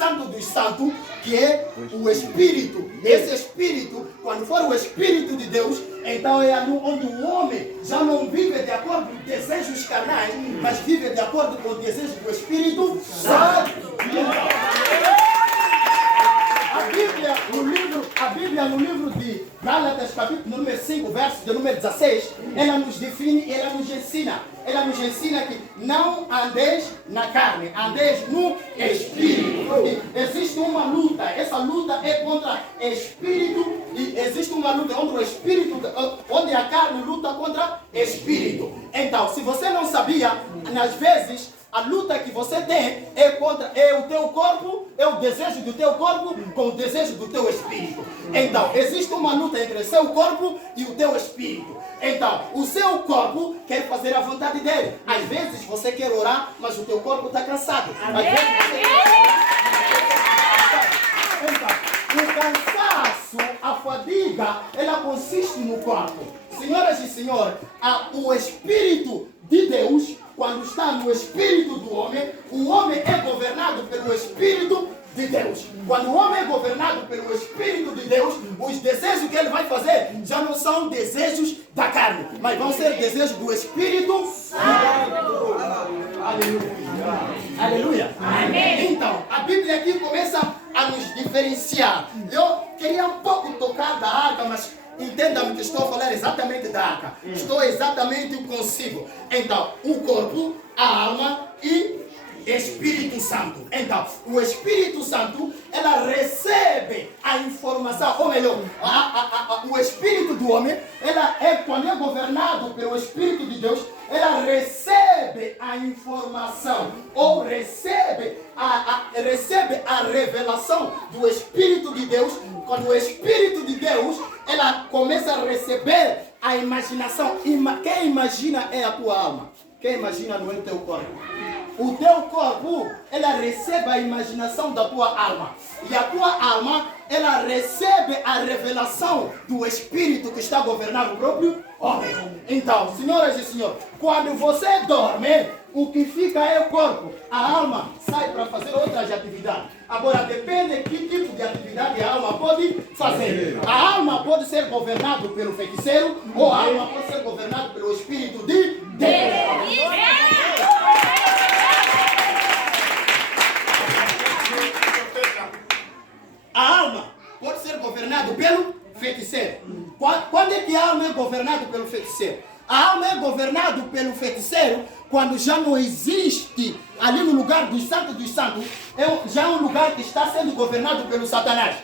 Santo dos Santos, que é o Espírito. Esse Espírito, quando for o Espírito de Deus, então é ali onde o homem já não vive de acordo com desejos carnais, mas vive de acordo com o desejo do Espírito Santo. A Bíblia no livro de Gálatas, capítulo número 5, verso de número 16, ela nos define, ela nos ensina que não andeis na carne, andeis no Espírito. Porque existe uma luta, essa luta é contra o Espírito, e existe uma luta contra o Espírito, onde a carne luta contra o Espírito. Então, se você não sabia, às vezes, a luta que você tem é o teu corpo, é o desejo do teu corpo com o desejo do teu espírito. Então, existe uma luta entre o seu corpo e o teu espírito. Então, o seu corpo quer fazer a vontade dele. Às vezes você quer orar, mas o teu corpo está cansado. Às vezes então, o cansaço, a fadiga, ela consiste no corpo. Senhoras e senhores, o Espírito de Deus, quando está no espírito do homem, o homem é governado pelo Espírito de Deus. Quando o homem é governado pelo Espírito de Deus, os desejos que ele vai fazer já não são desejos da carne, mas vão ser desejos do Espírito Santo. Aleluia. Aleluia. Amém. Então, a Bíblia aqui começa a nos diferenciar. Eu queria um pouco tocar da arca, mas entenda-me que estou a falar exatamente da arca. Estou exatamente consigo. Então, o corpo, a alma e Espírito Santo. Então, o Espírito Santo, ela recebe a informação, ou melhor, o Espírito do homem, quando é governado pelo Espírito de Deus, ela recebe a informação, ou recebe a revelação do Espírito de Deus. Quando o Espírito de Deus, ela começa a receber a imaginação. Quem imagina é a tua alma. Quem imagina não é o teu corpo. O teu corpo, ela recebe a imaginação da tua alma. E a tua alma, ela recebe a revelação do Espírito que está governando o próprio homem. Então, senhoras e senhores, quando você dorme, o que fica é o corpo. A alma sai para fazer outras atividades. Agora, depende de que tipo de atividade a alma pode fazer. A alma pode ser governada pelo feiticeiro, ou a alma pode ser governada pelo Espírito de Deus. A alma pode ser governada pelo feiticeiro. Quando é que a alma é governada pelo feiticeiro? A alma é governada pelo feiticeiro quando já não existe ali no lugar dos santos, já é um lugar que está sendo governado pelo Satanás.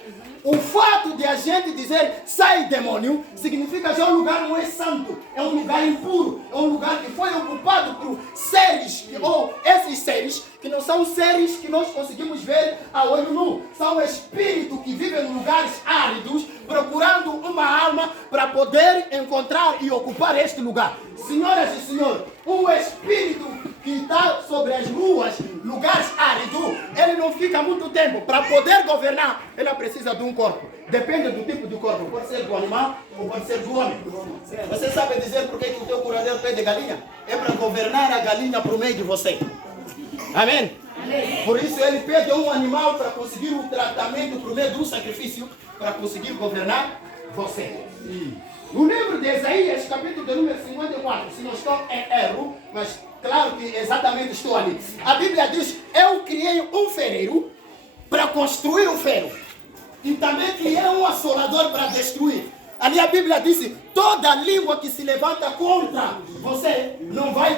O fato de a gente dizer sai demônio, significa que o lugar não é santo, é um lugar impuro, é um lugar que foi ocupado por seres, ou esses seres, que não são seres que nós conseguimos ver a olho nu, são espíritos que vivem em lugares áridos, procurando uma alma para poder encontrar e ocupar este lugar. Senhoras e senhores, o espírito que está sobre as ruas, lugares áridos, ele não fica muito tempo. Para poder governar, ele precisa de um corpo. Depende do tipo de corpo. Pode ser do animal ou pode ser do homem. Você sabe dizer por que o teu curadeiro pede galinha? É para governar a galinha para o meio de você. Amém? Por isso ele pede um animal para conseguir o tratamento por meio do sacrifício, para conseguir governar você. No livro de Isaías, capítulo de número 54, se não estou em erro, mas claro que exatamente estou ali. A Bíblia diz, eu criei um ferreiro para construir um ferro. E também criei um assolador para destruir. Ali a Bíblia diz, toda língua que se levanta contra você não vai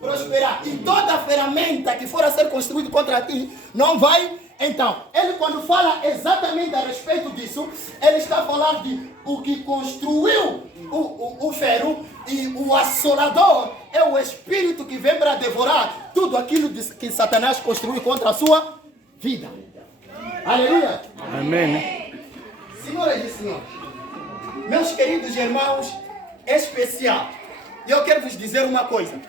prosperar. E toda ferramenta que for a ser construída contra ti não vai. Então, ele quando fala exatamente a respeito disso, ele está falando de o que construiu o ferro, e o assolador é o espírito que vem para devorar tudo aquilo que Satanás construiu contra a sua vida. Aleluia. Amém. Senhoras e senhores, meus queridos irmãos, especial, eu quero vos dizer uma coisa.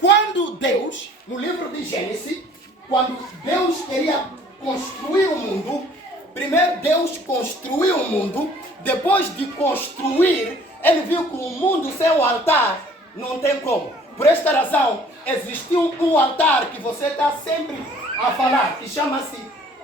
Quando Deus, no livro de Gênesis, quando Deus queria construir o mundo, primeiro Deus construiu o mundo, depois de construir, ele viu que o mundo sem o altar não tem como. Por esta razão, existiu um altar que você está sempre a falar, que chama-se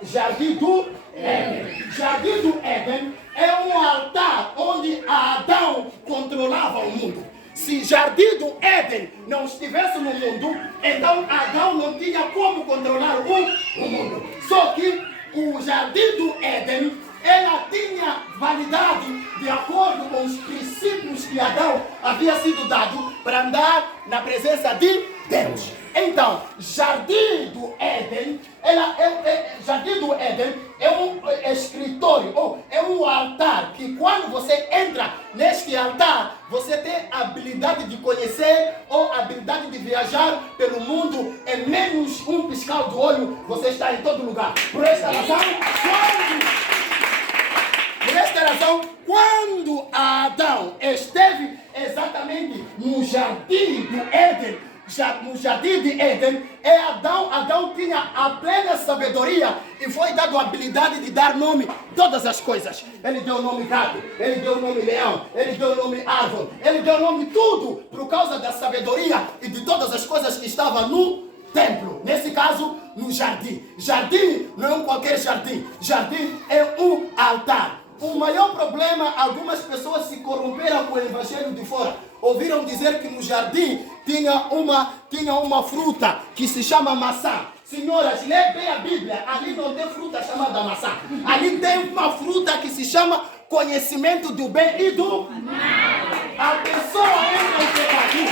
Jardim do Éden. Jardim do Éden é um altar onde Adão controlava o mundo. Se Jardim do Éden não estivesse no mundo, então Adão não tinha como controlar o mundo. Só que o Jardim do Éden, ela tinha validade de acordo com os princípios que Adão havia sido dado para andar na presença de Deus. Então, Jardim do Éden, Jardim do Éden é um escritório, ou é um altar, que quando você entra neste altar, você tem a habilidade de conhecer ou a habilidade de viajar pelo mundo em menos um piscar do olho, você está em todo lugar. Por esta razão, quando Adão esteve exatamente no Jardim do Éden, no Jardim de Éden, Adão tinha a plena sabedoria e foi dado a habilidade de dar nome a todas as coisas. Ele deu o nome gado, ele deu o nome leão, ele deu o nome árvore, ele deu o nome tudo por causa da sabedoria e de todas as coisas que estavam no templo. Nesse caso, no jardim. Jardim não é um qualquer jardim. Jardim é um altar. O maior problema, algumas pessoas se corromperam com o evangelho de fora. Ouviram dizer que no jardim tinha uma fruta que se chama maçã. Senhoras, lê bem a Bíblia. Ali não tem fruta chamada maçã. Ali tem uma fruta que se chama conhecimento do bem e do mal. A pessoa entra em pecado.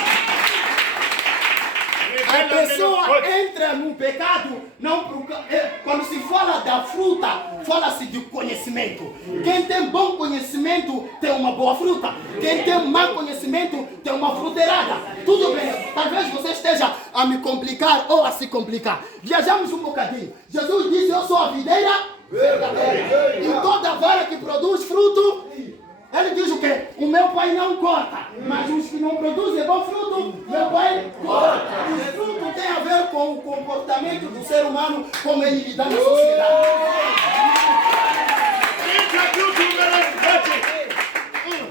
A pessoa entra no pecado, quando se fala da fruta, fala-se de conhecimento. Quem tem bom conhecimento tem uma boa fruta. Quem tem mau conhecimento tem uma fruta errada. Tudo bem, talvez você esteja a me complicar ou a se complicar. Viajamos um bocadinho. Jesus disse, eu sou a videira verdadeira. E toda vara que produz fruto, ele diz o quê? O meu pai não corta, mas os que não produzem bom fruto, meu pai corta. O fruto tem a ver com o comportamento do ser humano, como ele lida na sociedade.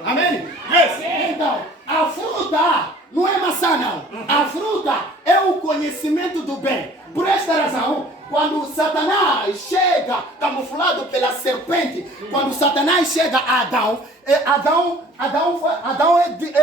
Amém? Yes. Então, a fruta não é maçã, não. A fruta é o conhecimento do bem. Por esta razão, quando Satanás chega camuflado pela serpente, quando Satanás chega a Adão é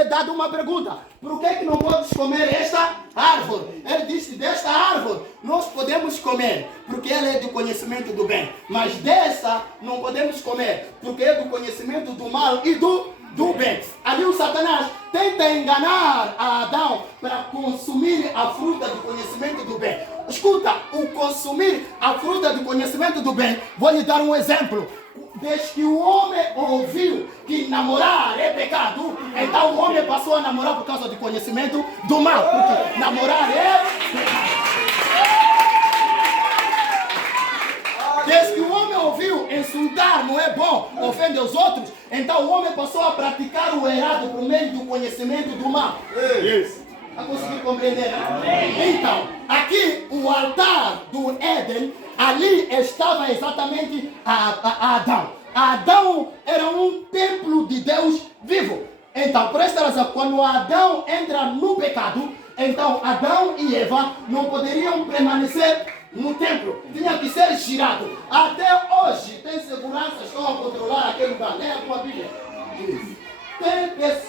dado uma pergunta: por que não podes comer esta árvore? Ele disse: desta árvore nós podemos comer, porque ela é do conhecimento do bem, mas dessa não podemos comer, porque é do conhecimento do mal e do bem. Ali o Satanás tenta enganar a Adão para consumir a fruta do conhecimento do bem. Escuta, o consumir a fruta do conhecimento do bem, vou lhe dar um exemplo. Desde que o homem ouviu que namorar é pecado, então o homem passou a namorar por causa do conhecimento do mal, porque namorar é pecado. Desde que o homem ouviu insultar não é bom, ofende os outros, então o homem passou a praticar o errado por meio do conhecimento do mal. Está conseguindo compreender, né? Então, aqui o altar do Éden, ali estava exatamente Adão. Adão era um templo de Deus vivo. Então, por esta razão, quando Adão entra no pecado, então Adão e Eva não poderiam permanecer no templo, tinha que ser girado. Até hoje tem seguranças que estão a controlar aquele lugar. Leia a tua Bíblia.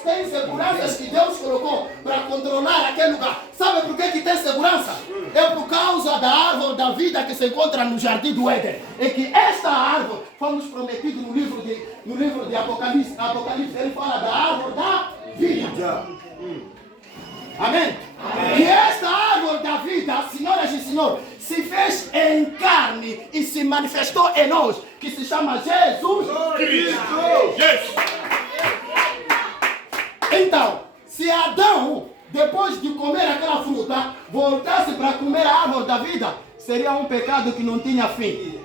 Tem seguranças que Deus colocou para controlar aquele lugar. Sabe por que tem segurança? É por causa da árvore da vida que se encontra no Jardim do Éden. É que esta árvore foi nos prometido no livro de Apocalipse. Apocalipse ele fala da árvore da vida. Amém? E esta árvore da vida, senhoras e senhores, se fez em carne e se manifestou em nós, que se chama Jesus Cristo. Yes. Então, se Adão, depois de comer aquela fruta, voltasse para comer a árvore da vida, seria um pecado que não tinha fim.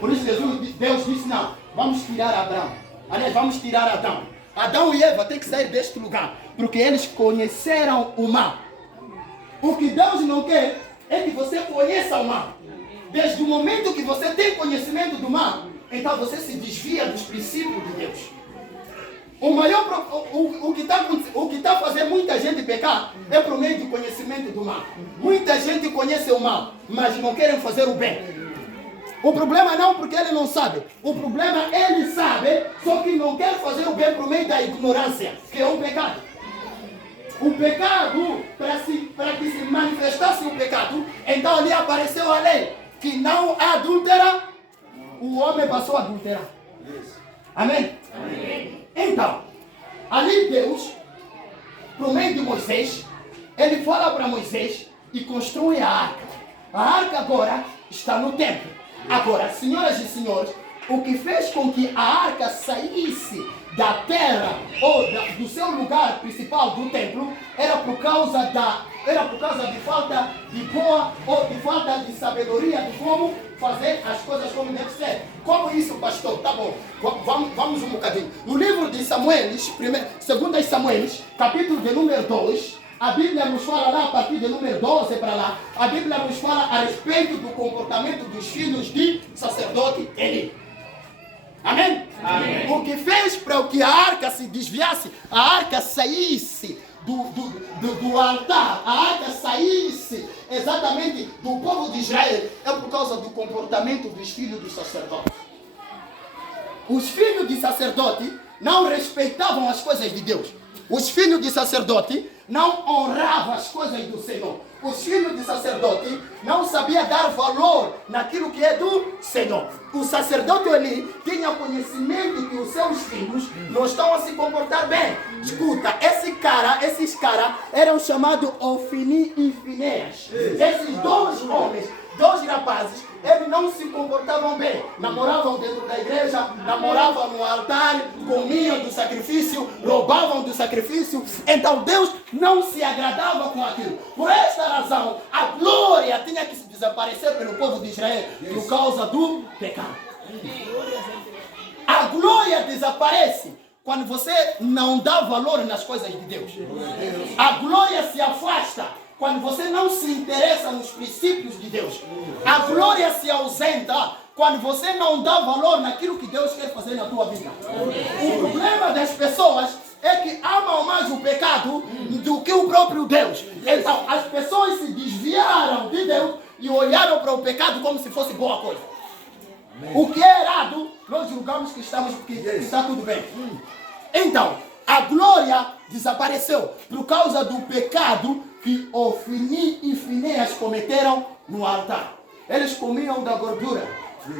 Por isso Deus disse: não, vamos tirar Adão. Aliás, vamos tirar Adão. Adão e Eva têm que sair deste lugar, porque eles conheceram o mal. O que Deus não quer é que você conheça o mal. Desde o momento que você tem conhecimento do mal, então você se desvia dos princípios de Deus. O que está fazendo muita gente pecar é por meio do conhecimento do mal. Muita gente conhece o mal, mas não querem fazer o bem. O problema não porque ele não sabe. O problema ele sabe, só que não quer fazer o bem por meio da ignorância, que é um pecado. O pecado, para que se manifestasse o pecado, então ali apareceu a lei, que não adultera, o homem passou a adulterar. Amém? Amém. Então, ali Deus, por meio de Moisés, ele fala para Moisés e constrói a arca. A arca agora está no templo. Agora, senhoras e senhores, o que fez com que a arca saísse da terra ou do seu lugar principal do templo era por causa de falta de boa ou de falta de sabedoria de como fazer as coisas como deve ser. Como isso, pastor? Tá bom, vamos um bocadinho. No livro de Samuel, 2 Samuel, capítulo de número 2, a Bíblia nos fala lá, a partir do número 12 para lá, a Bíblia nos fala a respeito do comportamento dos filhos de sacerdote Eli. Amém? Amém. O que fez para que a arca se desviasse, a arca saísse do altar, a arca saísse exatamente do povo de Israel, é por causa do comportamento dos filhos dos sacerdotes. Os filhos de sacerdote não respeitavam as coisas de Deus. Os filhos de sacerdote não honravam as coisas do Senhor. Os filhos de sacerdote não sabiam dar valor naquilo que é do Senhor. O sacerdote ali tinha conhecimento que os seus filhos não estão a se comportar bem. Escuta, esses caras eram chamados Ofni e Finéas. Esses dois homens, dois rapazes, eles não se comportavam bem. Namoravam dentro da igreja, namoravam no altar, comiam do sacrifício, roubavam do sacrifício. Então Deus não se agradava com aquilo. Por esta razão, a glória tinha que se desaparecer pelo povo de Israel por causa do pecado. A glória desaparece quando você não dá valor nas coisas de Deus. A glória se afasta quando você não se interessa nos princípios de Deus. A glória se ausenta quando você não dá valor naquilo que Deus quer fazer na tua vida. O problema das pessoas é que amam mais o pecado do que o próprio Deus. Então, as pessoas se desviaram de Deus e olharam para o pecado como se fosse boa coisa. O que é errado, nós julgamos que está tudo bem. Então, a glória desapareceu por causa do pecado que Ofni e Finéas cometeram no altar. Eles comiam da gordura.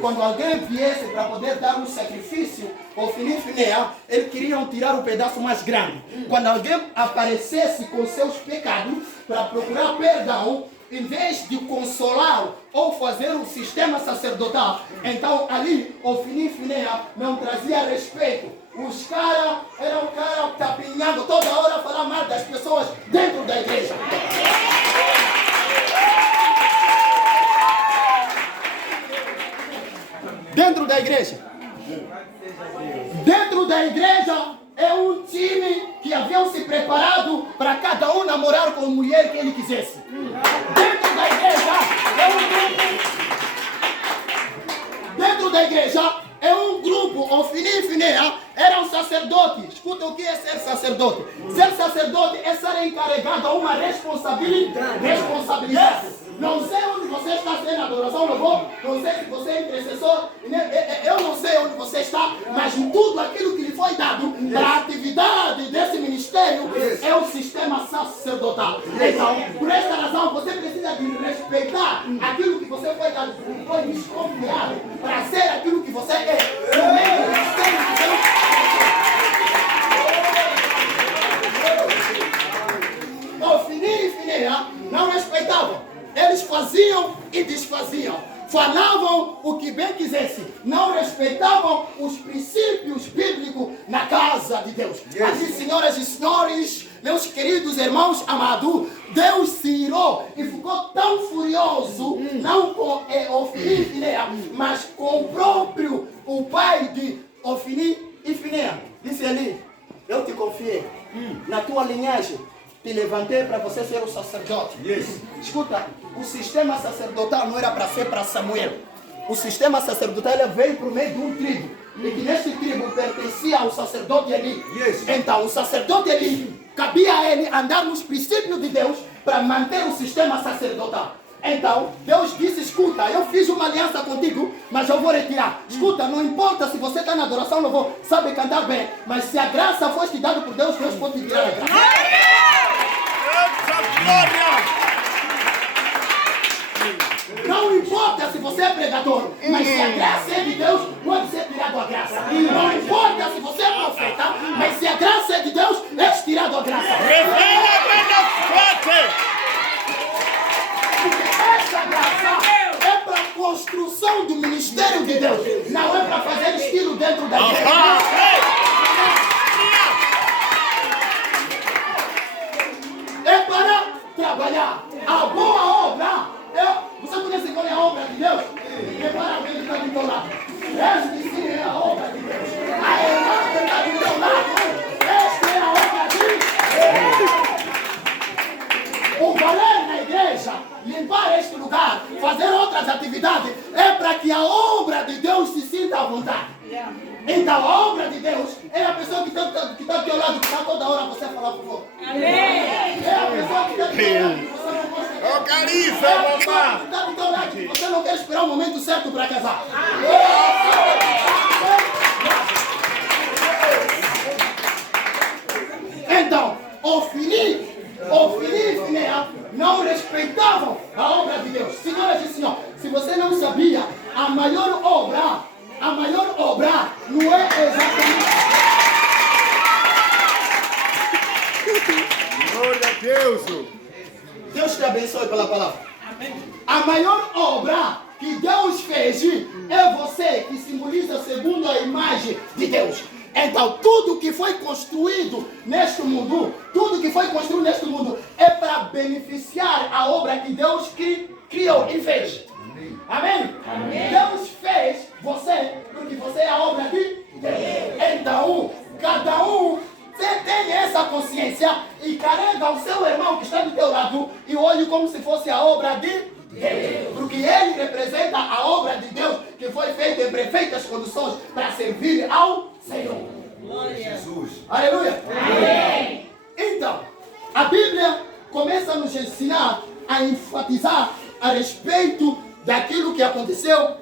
Quando alguém viesse para poder dar um sacrifício, Ofni e Finéas, eles queriam tirar o pedaço mais grande. Quando alguém aparecesse com seus pecados para procurar perdão, em vez de consolar ou fazer um sistema sacerdotal, então ali Ofni e Finéas não trazia respeito. Os caras eram tapinhando toda hora a falar mal das pessoas dentro da igreja. Dentro da igreja. Dentro da igreja é um time que haviam se preparado para cada um namorar com a mulher que ele quisesse. Dentro da igreja é um grupo. Dentro da igreja é um grupo, Ofni e Finéas eram sacerdotes. Escuta o que é ser sacerdote. Ser sacerdote é ser encarregado a uma responsabilidade. Não sei onde você está sendo adoração, não sei se você é intercessor, eu não sei onde você está, mas tudo aquilo que lhe foi dado para a atividade desse ministério é o sistema sacerdotal. Então, por esta razão, você precisa de respeitar aquilo que você foi dado, foi desconfiado para ser aquilo que você é. No meio do sistema de Deus. Ofni e Finéas não respeitavam. Eles faziam e desfaziam. Falavam o que bem quisessem. Não respeitavam os princípios bíblicos na casa de Deus. Assim, senhoras e senhores, meus queridos irmãos amados, Deus se irou e ficou tão furioso, não com Ofni e Finéas, mas com o pai de Ofni e Finéas. Disse ali, eu te confiei na tua linhagem. Te levantei para você ser o sacerdote. Escuta, o sistema sacerdotal não era para ser para Samuel. o sistema sacerdotal veio por meio de um tribo. E que neste tribo pertencia ao sacerdote Eli. Então, o sacerdote Eli, cabia a ele andar nos princípios de Deus para manter o sistema sacerdotal. Então, Deus disse, escuta, eu fiz uma aliança contigo, mas eu vou retirar. Escuta, não importa se você está na adoração, louvor, sabe cantar bem, mas se a graça foi te dada por Deus, Deus pode te tirar a graça. Não importa se você é pregador, mas se a graça é de Deus, pode ser tirado a graça. Não importa se você é profeta, mas se a graça é de Deus, é tirado a graça. Essa graça é para a construção do ministério de Deus, não é para fazer estilo dentro da igreja. É para trabalhar. A boa obra, você conhece qual é a obra de Deus? É para alguém que está do teu lado. Esta sim é a obra de Deus. A irmã que está do teu lado, esta é a obra de Deus. O valer na igreja, limpar este lugar, fazer outras atividades, é para que a obra de Deus se sinta à vontade. Então a obra de Deus é a pessoa que está do teu lado, que está toda hora você falar por favor. É a pessoa que está do teu lado, que você não gosta de. É a pessoa que está do teu lado, que você não quer esperar o momento certo para casar. Então, Ofni e Finéia não respeitavam a obra de Deus. Senhoras e senhores, se você não sabia, a maior obra não é exatamente... Glória a Deus! Deus te abençoe pela palavra. Amém. A maior obra que Deus fez é você, que simboliza segundo a imagem de Deus. Então, tudo que foi construído neste mundo, é para beneficiar a obra que Deus criou e fez. Amém? Amém? Deus fez você, porque você é a obra de Deus. Então, cada um tem essa consciência e carrega o seu irmão que está do teu lado e olhe como se fosse a obra de Deus. Porque ele representa a obra de Deus que foi feita em perfeitas condições para servir ao Senhor. Glória a Jesus. Aleluia. Amém. Então, a Bíblia começa a nos ensinar a enfatizar a respeito daquilo que aconteceu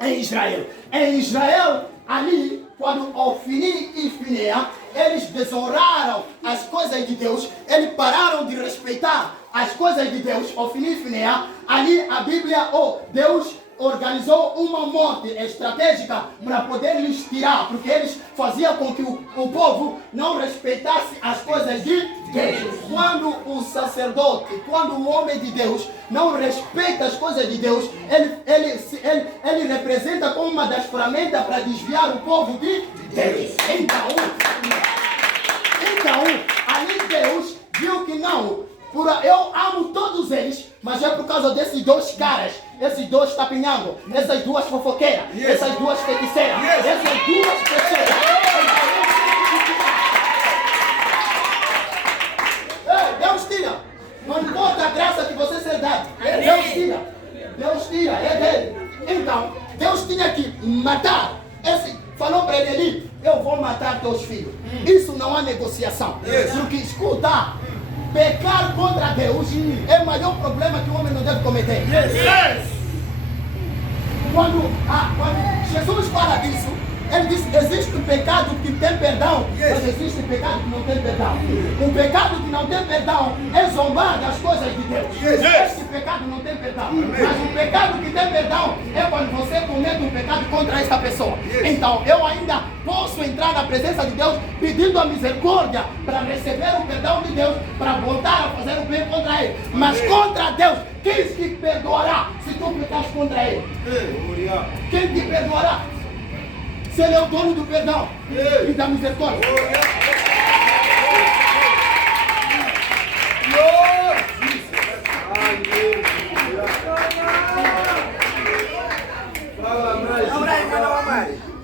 em Israel. Em Israel, ali, quando Ofni e Finéia, eles desonraram as coisas de Deus, eles pararam de respeitar as coisas de Deus, Ofni e Finéia, ali a Bíblia, Deus organizou uma morte estratégica para poder lhes tirar, porque eles faziam com que o povo não respeitasse as coisas de Deus. Quando o sacerdote, quando o homem de Deus não respeita as coisas de Deus, ele representa como uma das ferramentas para desviar o povo de Deus. Então, ali Deus viu que não. Eu amo todos eles, mas é por causa desses dois caras, esses dois tapinhangos, essas duas fofoqueiras, essas duas feiticeiras, essas duas pessoas. Deus tira. Não importa a graça que você ser dado. Deus tira, é dele. Então, Deus tinha que matar. Falou para ele ali, eu vou matar teus filhos. Isso não há negociação. Porque escuta, pecar contra Deus é o maior problema que o homem não deve cometer. Quando Jesus fala disso, ele diz, existe um pecado que tem perdão, mas existe um pecado que não tem perdão. O pecado que não tem perdão é zombar das coisas de Deus. Esse pecado não tem perdão. Mas o pecado que tem perdão é quando você comete um pecado contra essa pessoa. Então, eu ainda posso entrar na presença de Deus pedindo a misericórdia para receber o perdão de Deus, para voltar a fazer o bem contra ele. Mas contra Deus, quem te perdoará se tu pecares contra ele? Quem te perdoará? Se ele é o dono do perdão e da misericórdia.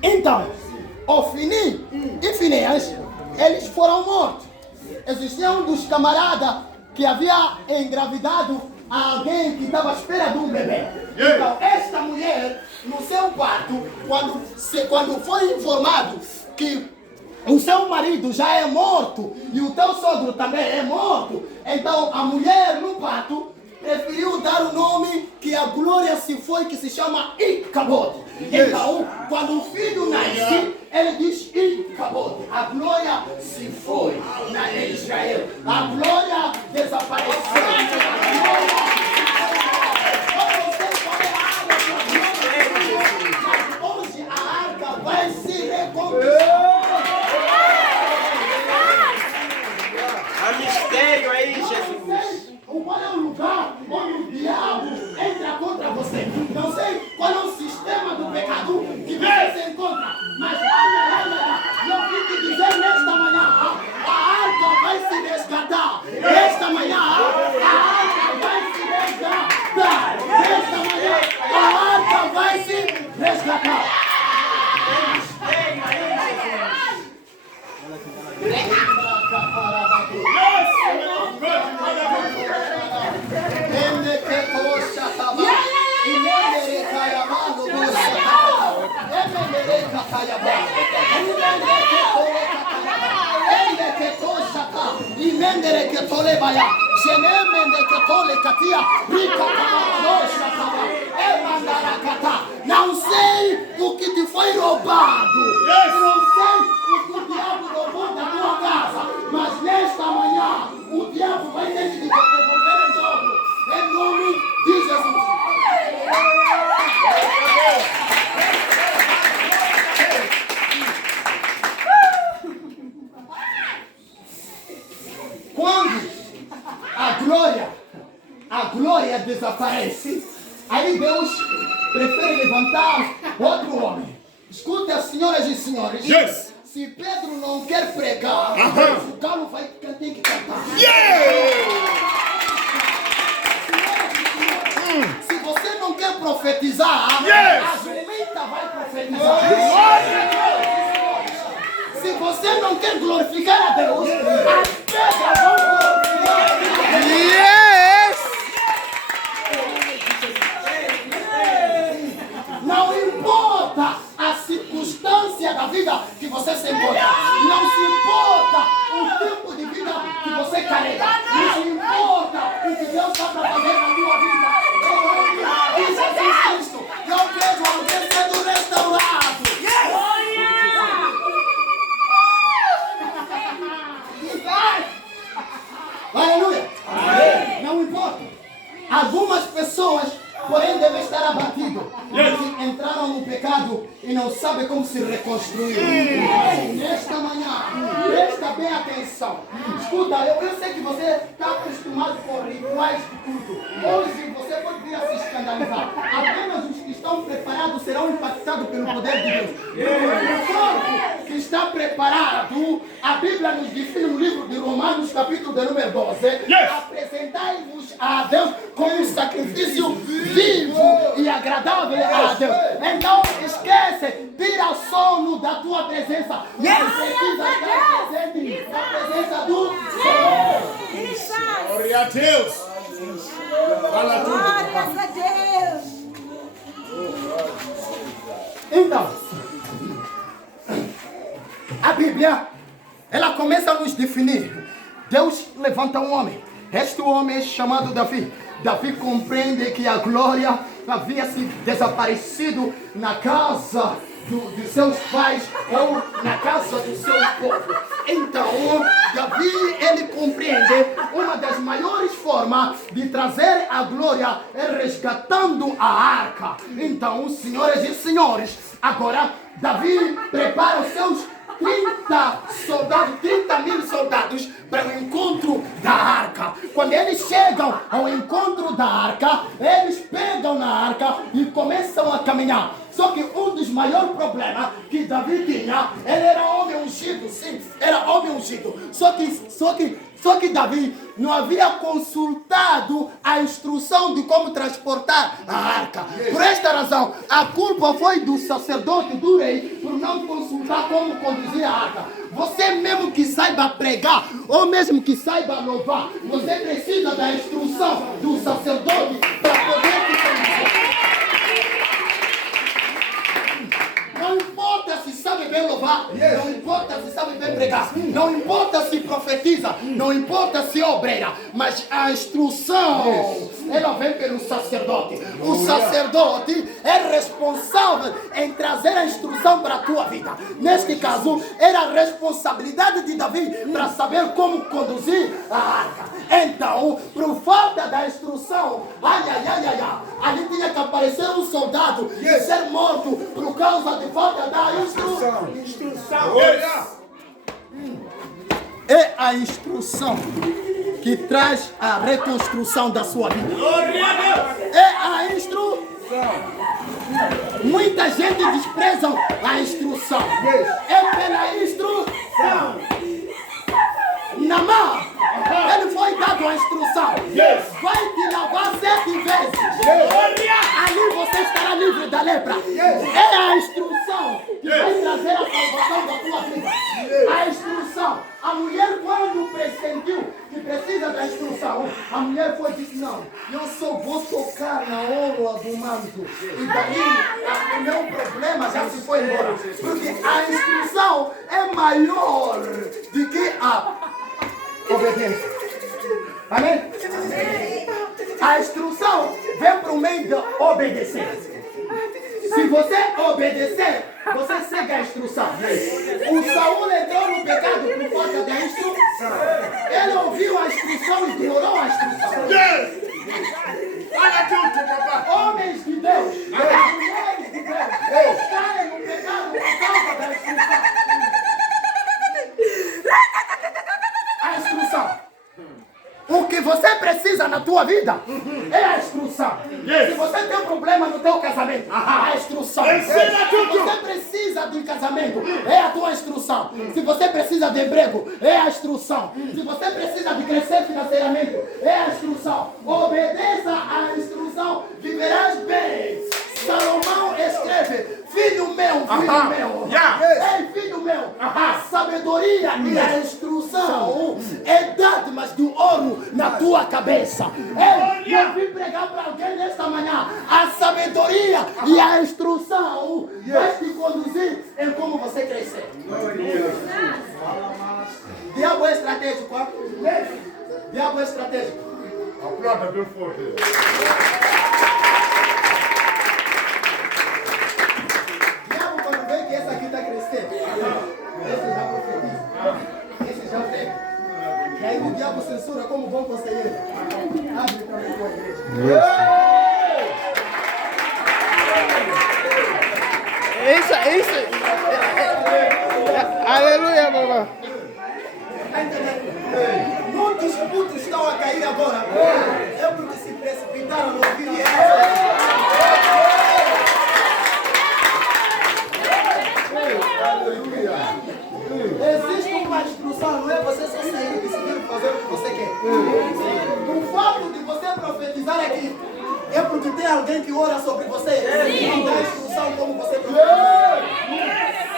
Então, Ofni e Finéias, eles foram mortos. Existia um dos camaradas que havia engravidado a alguém que estava à espera de um bebê. Então, esta mulher, no parto, quando foi informado que o seu marido já é morto e o teu sogro também é morto, então a mulher no parto preferiu dar o nome que a glória se foi, que se chama Icabod. Então, quando o filho nasce, ele diz Icabod. A glória se foi na Israel. A glória desapareceu. Mas hoje a arca vai se reconquistar. Há mistério aí, Jesus. Qual é o lugar onde o diabo entra contra você? Não sei qual é o sistema do pecado que você se encontra, mas olha, eu vim te dizer nesta manhã, a arca vai se resgatar. Nesta manhã, a arca vai se resgatar. Nesta manhã, a arca vai se resgatar. Não sei o que te foi roubado. Não sei o que o diabo roubou da tua casa. Mas nesta manhã o diabo vai ter que te devolver em dobro. Em nome de Jesus. Quando a glória desaparece, aí Deus prefere levantar outro homem. Escuta, senhoras e senhores. Yes. Se Pedro não quer pregar, o galo vai tem que cantar. Se você não quer profetizar, a jumenta vai profetizar. Se você não quer glorificar a Deus, as pedras vão glorificar. Não importa a circunstância da vida que você se encontra. Não se importa o tempo de vida que você carrega. Não se importa o que Deus está para fazer na tua vida. Em Jesus Cristo, eu vejo alguém sendo restaurado. Aleluia. Não importa. Algumas pessoas, porém, devem estar abatidas. Porque entraram no pecado e não sabem como se reconstruir. Nesta manhã, presta bem atenção. Escuta, eu sei que você está acostumado com rituais de culto. Hoje você pode vir a se escandalizar. Apenas os que estão preparados serão impactados pelo poder de Deus. O corpo que está preparado, a Bíblia nos define no livro de Romanos, capítulo de número 12. Apresentai-vos a Deus como um sacrifício vivo e agradável a Deus. Então esquece, tira o sono da tua presença. Precisa estar presente na presença do Senhor. Glória a Deus. Fala tudo. Glórias a Deus. Então, a Bíblia, ela começa a nos definir. Deus levanta um homem. Este homem é chamado Davi. Davi compreende que a glória havia se desaparecido na casa dos seus pais ou na casa do seu povo. Então, Davi, ele compreende uma das maiores formas de trazer a glória é resgatando a arca. Então, senhoras e senhores, agora Davi prepara os seus 30.000 soldados para o encontro da arca. Quando eles chegam ao encontro da arca, eles pegam na arca e começam a caminhar. Só que um dos maiores problemas que Davi tinha, ele era homem ungido, sim, era homem ungido. Só que Davi não havia consultado a instrução de como transportar a arca. Por esta razão, a culpa foi do sacerdote, do rei, por não consultar como conduzir a arca. Você mesmo que saiba pregar, ou mesmo que saiba louvar, você precisa da instrução do sacerdote para poder te conduzir. bem louvar, não importa se sabe bem pregar, não importa se profetiza, não importa se obreira, mas a instrução, ela vem pelo sacerdote. O sacerdote é responsável em trazer a instrução para a tua vida. Neste caso, era a responsabilidade de Davi para saber como conduzir a arca. Então, por falta da instrução, ali tinha que aparecer um soldado e ser morto por causa de falta da instrução. É a instrução que traz a reconstrução da sua vida. É a instrução. Muita gente despreza a instrução. É pela instrução. Naamã, ele foi dado a instrução. Vai te lavar 7 vezes. Ali você estará livre da lepra. É a instrução que vai trazer a salvação da tua vida. A instrução. A mulher, quando pressentiu que precisa da instrução, a mulher foi e disse: não, eu só vou tocar na orla do manto. E daí o meu problema já se foi embora. Porque a instrução é maior do que a obediência. Amém? A instrução vem por meio de obedecer. Se você obedecer, você segue a instrução. O Saul entrou no pecado por falta da instrução. Ele ouviu a instrução e ignorou a instrução. Homens de Deus, mulheres de Deus, caem no pecado por causa da instrução. A instrução. O que você precisa na tua vida é a instrução. Se você tem um problema no teu casamento, a instrução. Se você precisa de casamento, é a tua instrução. Se você precisa de emprego, é a instrução. Se você precisa de crescer financeiramente, é a instrução. Obedeça à instrução, viverás bem. Salomão escreve: filho meu, ei, filho meu, a sabedoria e a instrução é dada do ouro na tua cabeça. Ei, eu vim pregar para alguém nesta manhã. A sabedoria e a instrução vai te conduzir em como você crescer. Diabo é estratégico. Diabo é estratégico. Aplauda bem forte. Essa aqui está crescendo. Esse já profetiza. Esse já pega. E aí o diabo censura como bom conselheiro. Abre também com a igreja. Aleluia, mamãe. Muitos putos estão a cair agora. É porque se precipitaram no ouvido. Existe uma instrução, não é você só sair e decidir fazer o que você quer. O fato de você profetizar aqui é porque tem alguém que ora sobre você e não dá instrução como você profetiza.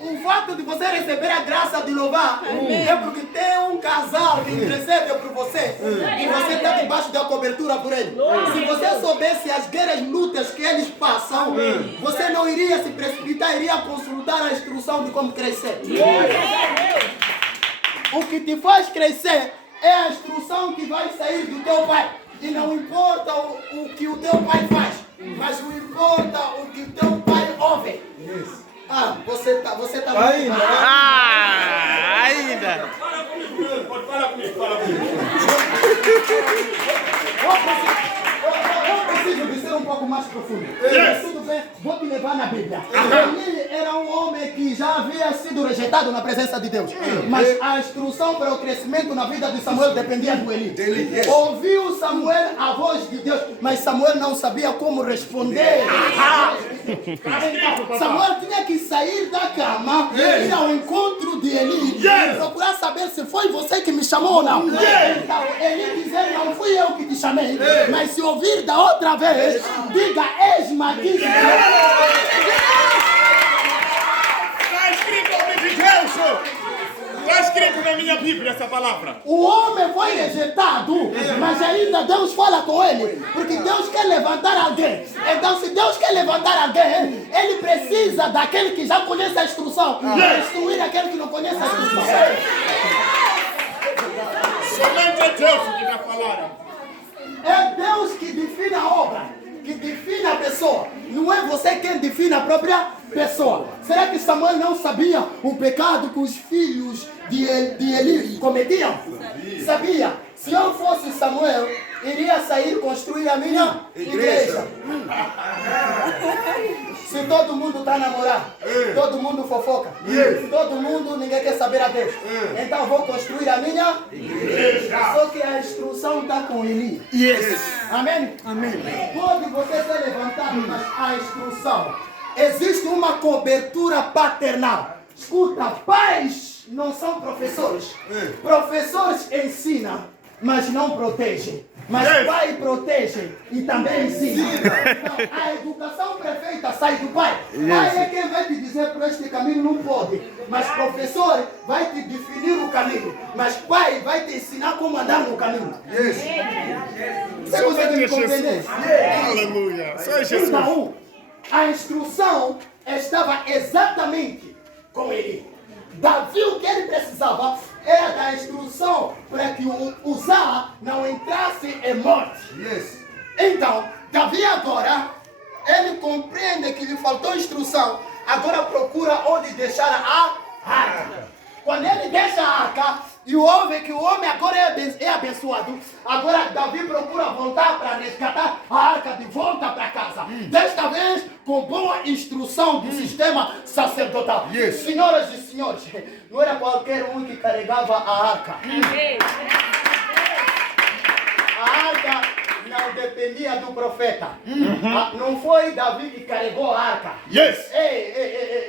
O fato de você receber a graça de louvar é porque tem um casal que intercede por você e você está debaixo da cobertura por ele. Se você soubesse as guerras, lutas que eles passam, você não iria se precipitar, iria consultar a instrução de como crescer. O que te faz crescer é a instrução que vai sair do teu pai. E não importa o que o teu pai faz, mas não importa o que o teu pai ouve. Você tá ainda. Ainda. Fala comigo, pode falar comigo, Eu preciso de ser um pouco mais profundo. Mas tudo bem, vou te levar na Bíblia. Ele era um homem que já havia sido rejeitado na presença de Deus. Mas a instrução para o crescimento na vida de Samuel dependia do Eli. Ouviu Samuel a voz de Deus, mas Samuel não sabia como responder. Samuel tinha que sair da cama, ir ao encontro de Eli e procurar saber se foi você que me chamou ou não. Então Eli dizer: não fui eu que te chamei, mas se ouvir da outra vez, diga: eis-me aqui. Está escrito, homem de Deus! Está escrito na minha Bíblia essa palavra. O homem foi rejeitado, mas ainda Deus fala com ele, porque Deus quer levantar alguém. Então, se Deus quer levantar alguém, Ele precisa daquele que já conhece a instrução, para instruir aquele que não conhece a instrução. Somente é Deus que vai falar. É Deus que define a obra, que define a pessoa. Não é você quem define a própria pessoa. Será que Samuel não sabia o pecado que os filhos de Eli cometiam? Sabia. Se eu fosse Samuel, iria sair construir a minha igreja. Se todo mundo está namorando, todo mundo fofoca, todo mundo, ninguém quer saber a Deus. Então eu vou construir a minha igreja. Só que a instrução está com Eli. Amém? Amém. Pode você ser levantado, mas a instrução. Existe uma cobertura paternal. Escuta, pais não são professores. Professores ensinam, mas não protegem. Mas pai protege e também ensina. Então, a educação perfeita sai do pai. Pai é quem vai te dizer para este caminho não pode. Mas professor vai te definir o caminho. Mas pai vai te ensinar como andar no caminho. Você consegue me compreender? Aleluia. Só Jesus. Então, a instrução estava exatamente com ele. Davi, o que ele precisava era da instrução para que o Uzá não entrasse em morte. Então, Davi agora, ele compreende que lhe faltou instrução, agora procura onde deixar a arca. Quando ele deixa a arca e ouve que o homem agora é abençoado, agora Davi procura voltar para resgatar a arca de volta para casa. Desta vez com boa instrução do sistema sacerdotal. Senhoras e senhores, não era qualquer um que carregava a arca. A arca não dependia do profeta. Não foi Davi que carregou a arca.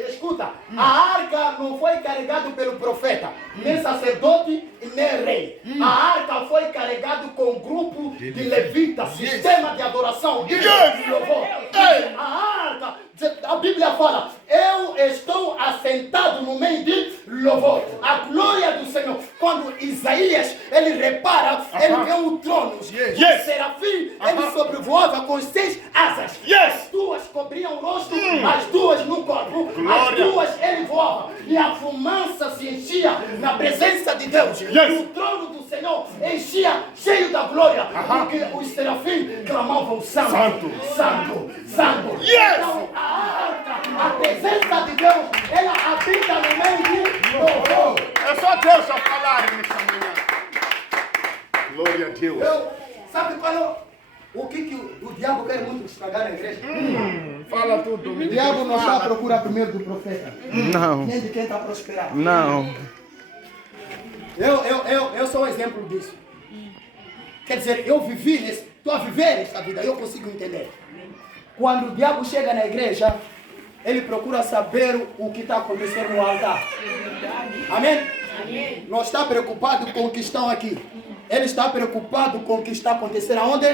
Escuta, a arca não foi carregada pelo profeta, nem sacerdote e nem rei. A arca foi carregada com um grupo de levitas, sistema de adoração e de louvor. A arca, a Bíblia fala, eu estou assentado no meio de louvor. A glória do Senhor. Quando Isaías, ele repara, ele vê um trono. Serafim, ele sobrevoava com 6 asas. As 2 cobriam o rosto, as 2 no corpo. As 2 ele voava. E a fumaça se enchia na presença de Deus. E o trono do Senhor enchia cheio da glória. Porque os serafins clamavam santo, santo, santo. Então a arca, a presença de Deus, ela habita no meio de louvor. É só Deus a falar nessa manhã. Glória a Deus. Sabe qual o que o diabo quer muito estragar na igreja? Fala tudo. O diabo não está à procura primeiro do profeta. Não. Nem de quem está prosperando. Não. Eu sou um exemplo disso. Quer dizer, eu vivi, estou a viver essa vida, eu consigo entender. Quando o diabo chega na igreja, ele procura saber o que está acontecendo no altar. Amém? Não está preocupado com o que estão aqui. Ele está preocupado com o que está acontecendo aonde?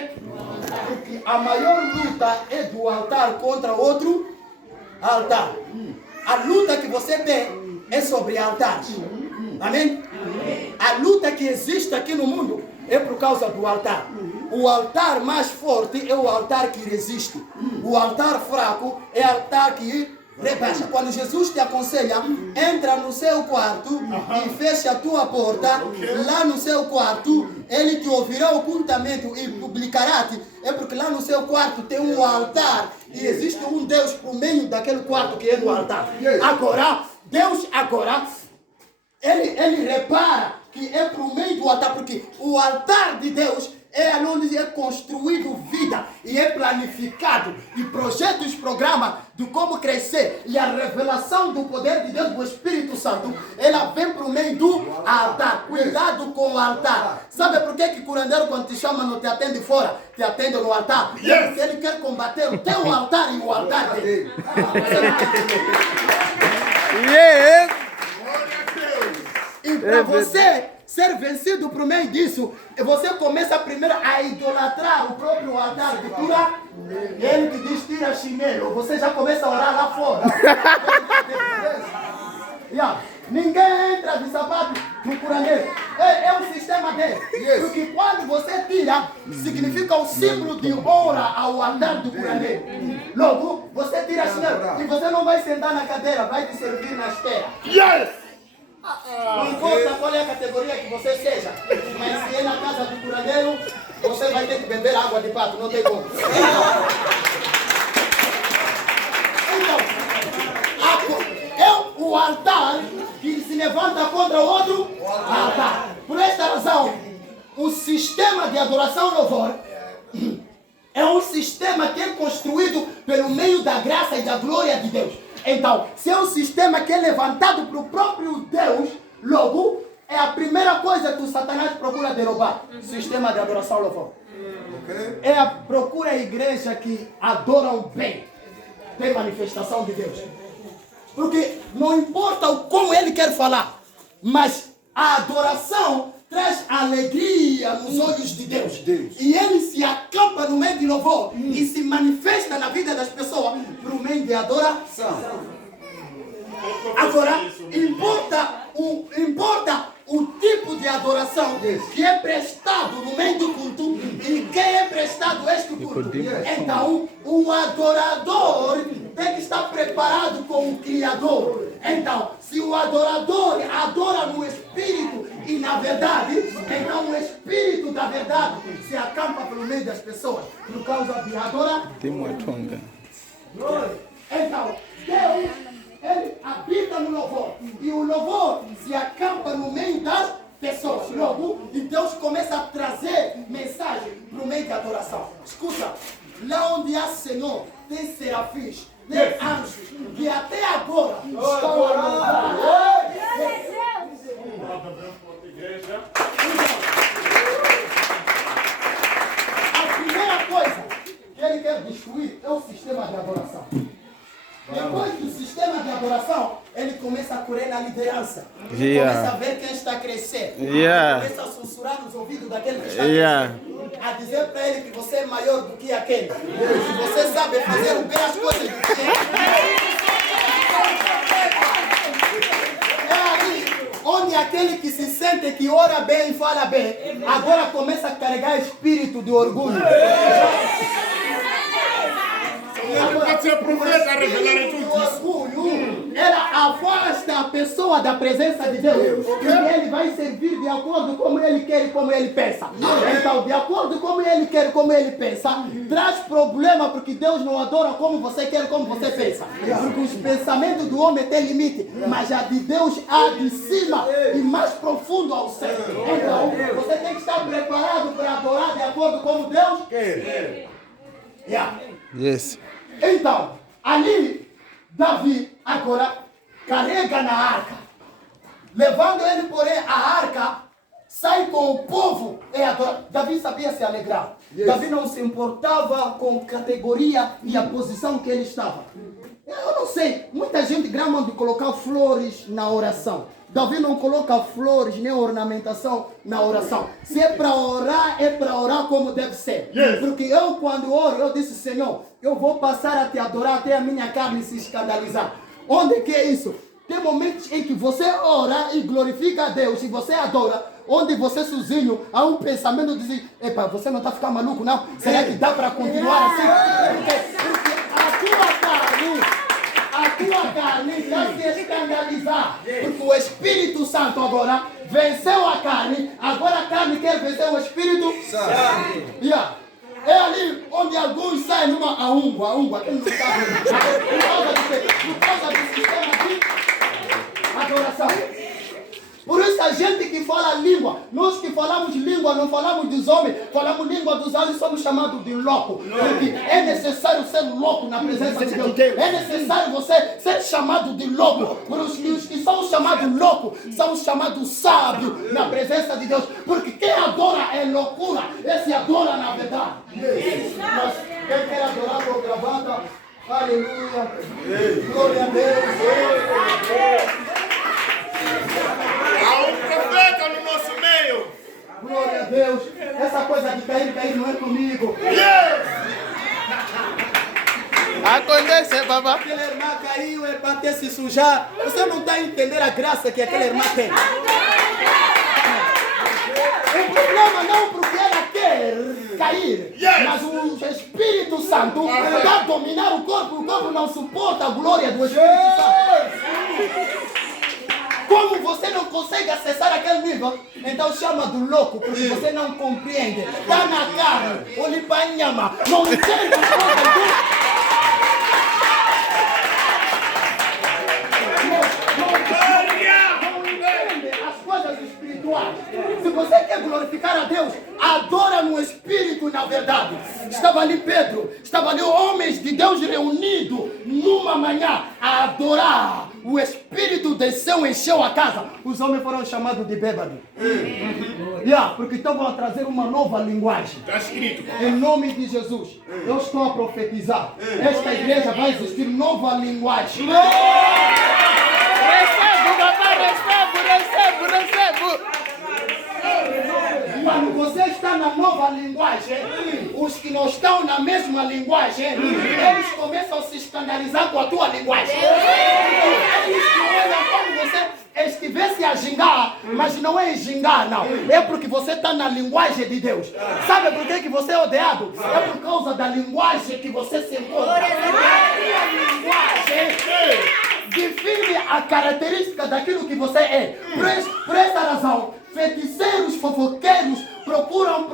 Porque a maior luta é do altar contra outro altar. A luta que você tem é sobre altares. Amém? A luta que existe aqui no mundo é por causa do altar. O altar mais forte é o altar que resiste. O altar fraco é o altar que rebaixa. Quando Jesus te aconselha, entra no seu quarto e fecha a tua porta. Lá no seu quarto, ele te ouvirá ocultamente e publicará-te. É porque lá no seu quarto tem um altar e existe um Deus por meio daquele quarto que é no altar. Agora, Deus ele repara que é por meio do altar, porque o altar de Deus é onde é construído vida e é planificado e projetos, programas de como crescer, e a revelação do poder de Deus, do Espírito Santo, ela vem por meio do altar. Cuidado com o altar. Sabe por que que curandeiro, quando te chama, não te atende fora, te atende no altar? Porque ele quer combater o teu altar e o altar dele. E para você ser vencido por meio disso, você começa primeiro a idolatrar o próprio altar de cura. Ele que diz tira chinelo, você já começa a orar lá fora. Ninguém entra de sapato no curandeiro. É o sistema dele. Porque quando você tira, significa o símbolo de honra ao altar do curandeiro. Logo, você tira a chinelo e você não vai sentar na cadeira, vai te servir na esteira. Não importa qual é a categoria que você seja, mas se é na casa do curandeiro, você vai ter que beber água de pato, não tem como. Então, o altar que se levanta contra o outro altar. Por esta razão, o sistema de adoração e louvor é um sistema que é construído pelo meio da graça e da glória de Deus. Então, se é um sistema que é levantado para o próprio Deus, logo, é a coisa que o Satanás procura derrubar. Sistema de adoração e louvor. Procura a igreja que adoram bem. Tem manifestação de Deus. Porque não importa como ele quer falar, mas a adoração traz alegria nos olhos de Deus. E ele se acampa no meio de louvor e se manifesta na vida das pessoas por meio de adoração. Agora, importa o tipo de adoração que é prestado no meio do culto e quem é prestado este culto. Então, o adorador tem que estar preparado com o Criador. Então, se o adorador adora no Espírito e na verdade, então o Espírito da verdade se acampa pelo meio das pessoas por causa de adoração. Então, Deus, ele habita no louvor e o louvor se acampa no meio das pessoas. Logo, e Deus começa a trazer mensagem no meio da adoração. Escuta, lá onde há Senhor, tem serafins, tem anjos, que até agora estão a louvar. A primeira coisa que ele quer destruir é o sistema de adoração. Depois do sistema de adoração, ele começa a correr na liderança. Começa a ver quem está crescendo. Começa a sussurrar nos ouvidos daquele que está crescendo. A dizer para ele que você é maior do que aquele. Que você sabe fazer bem as coisas do que ele. É ali onde aquele que se sente que ora bem e fala bem, agora começa a carregar espírito de orgulho. Pode ser profeta, revelar tudo isso. Orgulho, ela afasta a pessoa da presença de Deus. E ele vai servir de acordo com como ele quer e como ele pensa. Então, de acordo com como ele quer e como ele pensa, traz problema porque Deus não adora como você quer, como você pensa. Porque os pensamentos do homem têm limite, mas a de Deus há de cima e mais profundo ao céu. Então, você tem que estar preparado para adorar de acordo com como Deus quer. Então, ali, Davi agora carrega na arca. Levando ele, porém, a arca, sai com o povo e adora. Davi sabia se alegrar. Davi não se importava com a categoria e a posição que ele estava. Eu não sei, muita gente grama de colocar flores na oração. Davi não coloca flores nem ornamentação na oração. Se é para orar como deve ser. Porque eu, quando oro, eu disse, Senhor, eu vou passar a te adorar até a minha carne se escandalizar. Onde que é isso? Tem momentos em que você ora e glorifica a Deus e você adora, onde você sozinho há um pensamento de dizer, epa, você não está ficando maluco, não? Será que dá para continuar assim? Porque a tua carne vai se escandalizar. Porque o Espírito Santo agora venceu a carne, agora a carne quer vencer o Espírito Santo. É ali onde alguns saem numa aungua, quem não sabe, por causa do sistema de adoração. Por isso a gente que fala língua, nós que falamos língua, não falamos dos homens, falamos língua dos homens, somos chamados de louco. Porque é necessário ser louco na presença de Deus. É necessário você ser chamado de louco. Por os que são chamados loucos, são chamados sábios na presença de Deus. Porque quem adora é loucura, esse adora na verdade. Mas quem quer adorar por gravata, aleluia, glória a Deus. Há um profeta no nosso meio. Glória a Deus. Essa coisa de cair não é comigo. Acontece, babá. Aquela irmã caiu, é para ter se sujar. Você não está a entender a graça que aquela irmã tem. O problema não porque ela quer cair, mas o Espírito Santo está a dominar o corpo não suporta a glória do Espírito Santo. Como você não consegue acessar aquele nível, então chama do louco, porque você não compreende. Está na carne, olhe para a nhama, não entende as coisas as coisas espirituais. Se você quer glorificar a Deus, adora no Espírito e na verdade. Estava ali Pedro, estava ali homens de Deus reunidos numa manhã a adorar. O Espírito desceu, encheu a casa. Os homens foram chamados de bêbados. Porque estavam a trazer uma nova linguagem. Está escrito. Em nome de Jesus, eu estou a profetizar. Esta igreja vai existir nova linguagem. Recebo, babá, recebo. Quando você está na nova linguagem, os que não estão na mesma linguagem, eles começam a se escandalizar com a tua linguagem. Eles que olham como você estivesse a gingar, mas não é gingar, não. É porque você está na linguagem de Deus. Sabe por que você é odiado? É por causa da linguagem que você se encontra. A tua linguagem define a característica daquilo que você é. Por essa razão, feiticeiros, fofoqueiros procuram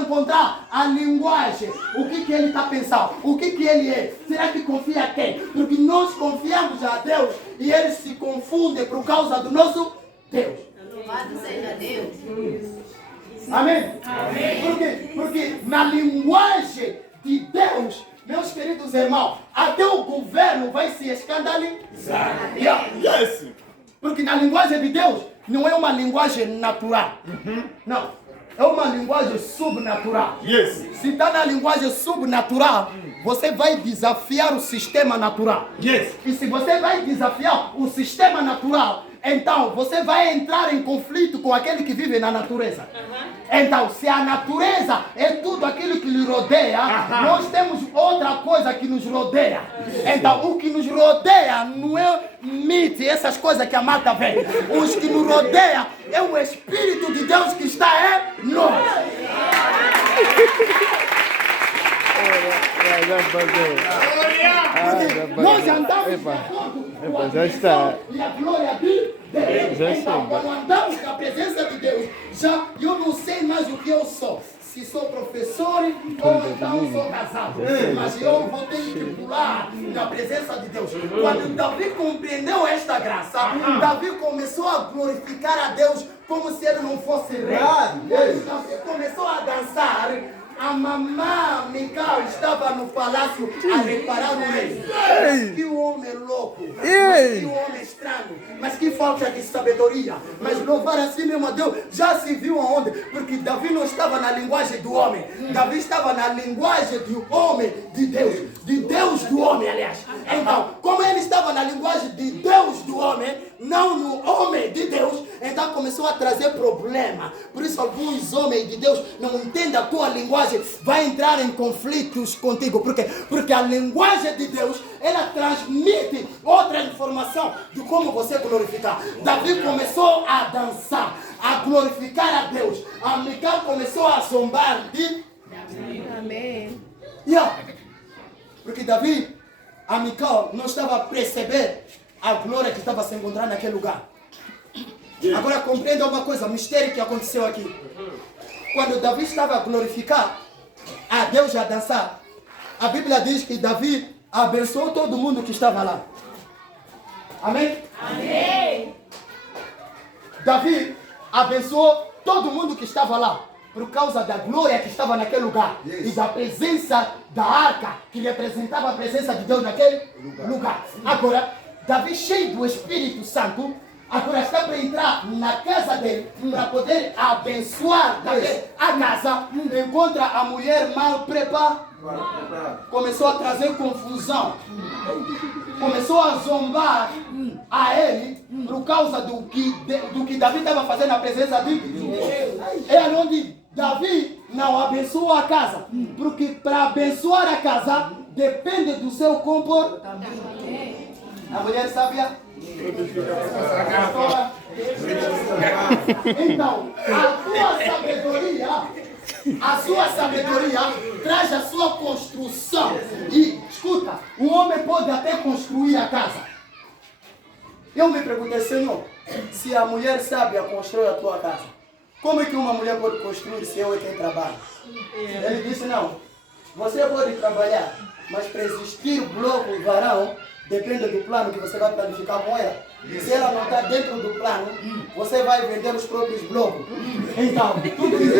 encontrar a linguagem. O que ele está pensando? O que ele é? Será que confia a quem? Porque nós confiamos a Deus e eles se confundem por causa do nosso Deus. Louvado seja Deus. Amém? Amém. Porque na linguagem de Deus, meus queridos irmãos, até o governo vai se escandalizar. Yes. Porque na linguagem de Deus não é uma linguagem natural. Não. É uma linguagem subnatural. Yes. Se está na linguagem subnatural, você vai desafiar o sistema natural. Yes. E se você vai desafiar o sistema natural, então você vai entrar em conflito com aquele que vive na natureza. Então, se a natureza é tudo aquilo que lhe rodeia, nós temos outra coisa que nos rodeia. Então, o que nos rodeia não é mito, essas coisas que a mata vem. Os que nos rodeia é o Espírito de Deus que está em nós. Porque nós andamos de acordo com a direção e a glória de Deus. Então, quando andamos na presença de Deus, já eu não sei mais o que eu sou. Se sou professor ou então sou casado. Mas eu vou ter que pular na presença de Deus. Quando Davi compreendeu esta graça, Davi começou a glorificar a Deus como se ele não fosse rei. Quando Davi começou a dançar, a mamã Mical estava no palácio a reparar o rei. Mas que homem louco, mas que homem estranho, mas que falta de sabedoria. Mas louvar assim mesmo a Deus, já se viu aonde? Porque Davi não estava na linguagem do homem, Davi estava na linguagem do homem, de Deus do homem, aliás. Então, como ele estava na linguagem de Deus do homem, não no homem de Deus, então começou a trazer problema. Por isso alguns homens de Deus não entendem a tua linguagem, vai entrar em conflitos contigo. Por quê? Porque a linguagem de Deus, ela transmite outra informação de como você glorificar. Davi começou a dançar, a glorificar a Deus. A Mical começou a zombar de... Amém. Porque Davi, a Mical não estava a perceber a glória que estava se encontrando naquele lugar. Agora compreenda uma coisa, o mistério que aconteceu aqui. Quando Davi estava a glorificar a Deus e a dançar, a Bíblia diz que Davi abençoou todo mundo que estava lá. Amém? Amém. Davi abençoou todo mundo que estava lá, por causa da glória que estava naquele lugar. E da presença da arca, que representava a presença de Deus naquele lugar. Agora, Davi, cheio do Espírito Santo, agora está para entrar na casa dele, para poder abençoar a casa. Encontra a mulher mal preparada. Começou a trazer confusão. Começou a zombar a ele por causa do que Davi estava fazendo na presença de Deus. É onde Davi não abençoou a casa. Porque para abençoar a casa, depende do seu comportamento. A mulher sábia. Então, a sua sabedoria traz a sua construção. E, escuta, o homem pode até construir a casa. Eu me perguntei, Senhor, se a mulher sábia constrói a tua casa, como é que uma mulher pode construir se eu é quem trabalha? Ele disse, não, você pode trabalhar, mas para existir bloco, varão, depende do plano que você vai planificar com ela. Se ela não está dentro do plano, você vai vender os próprios blocos. Então, tudo isso.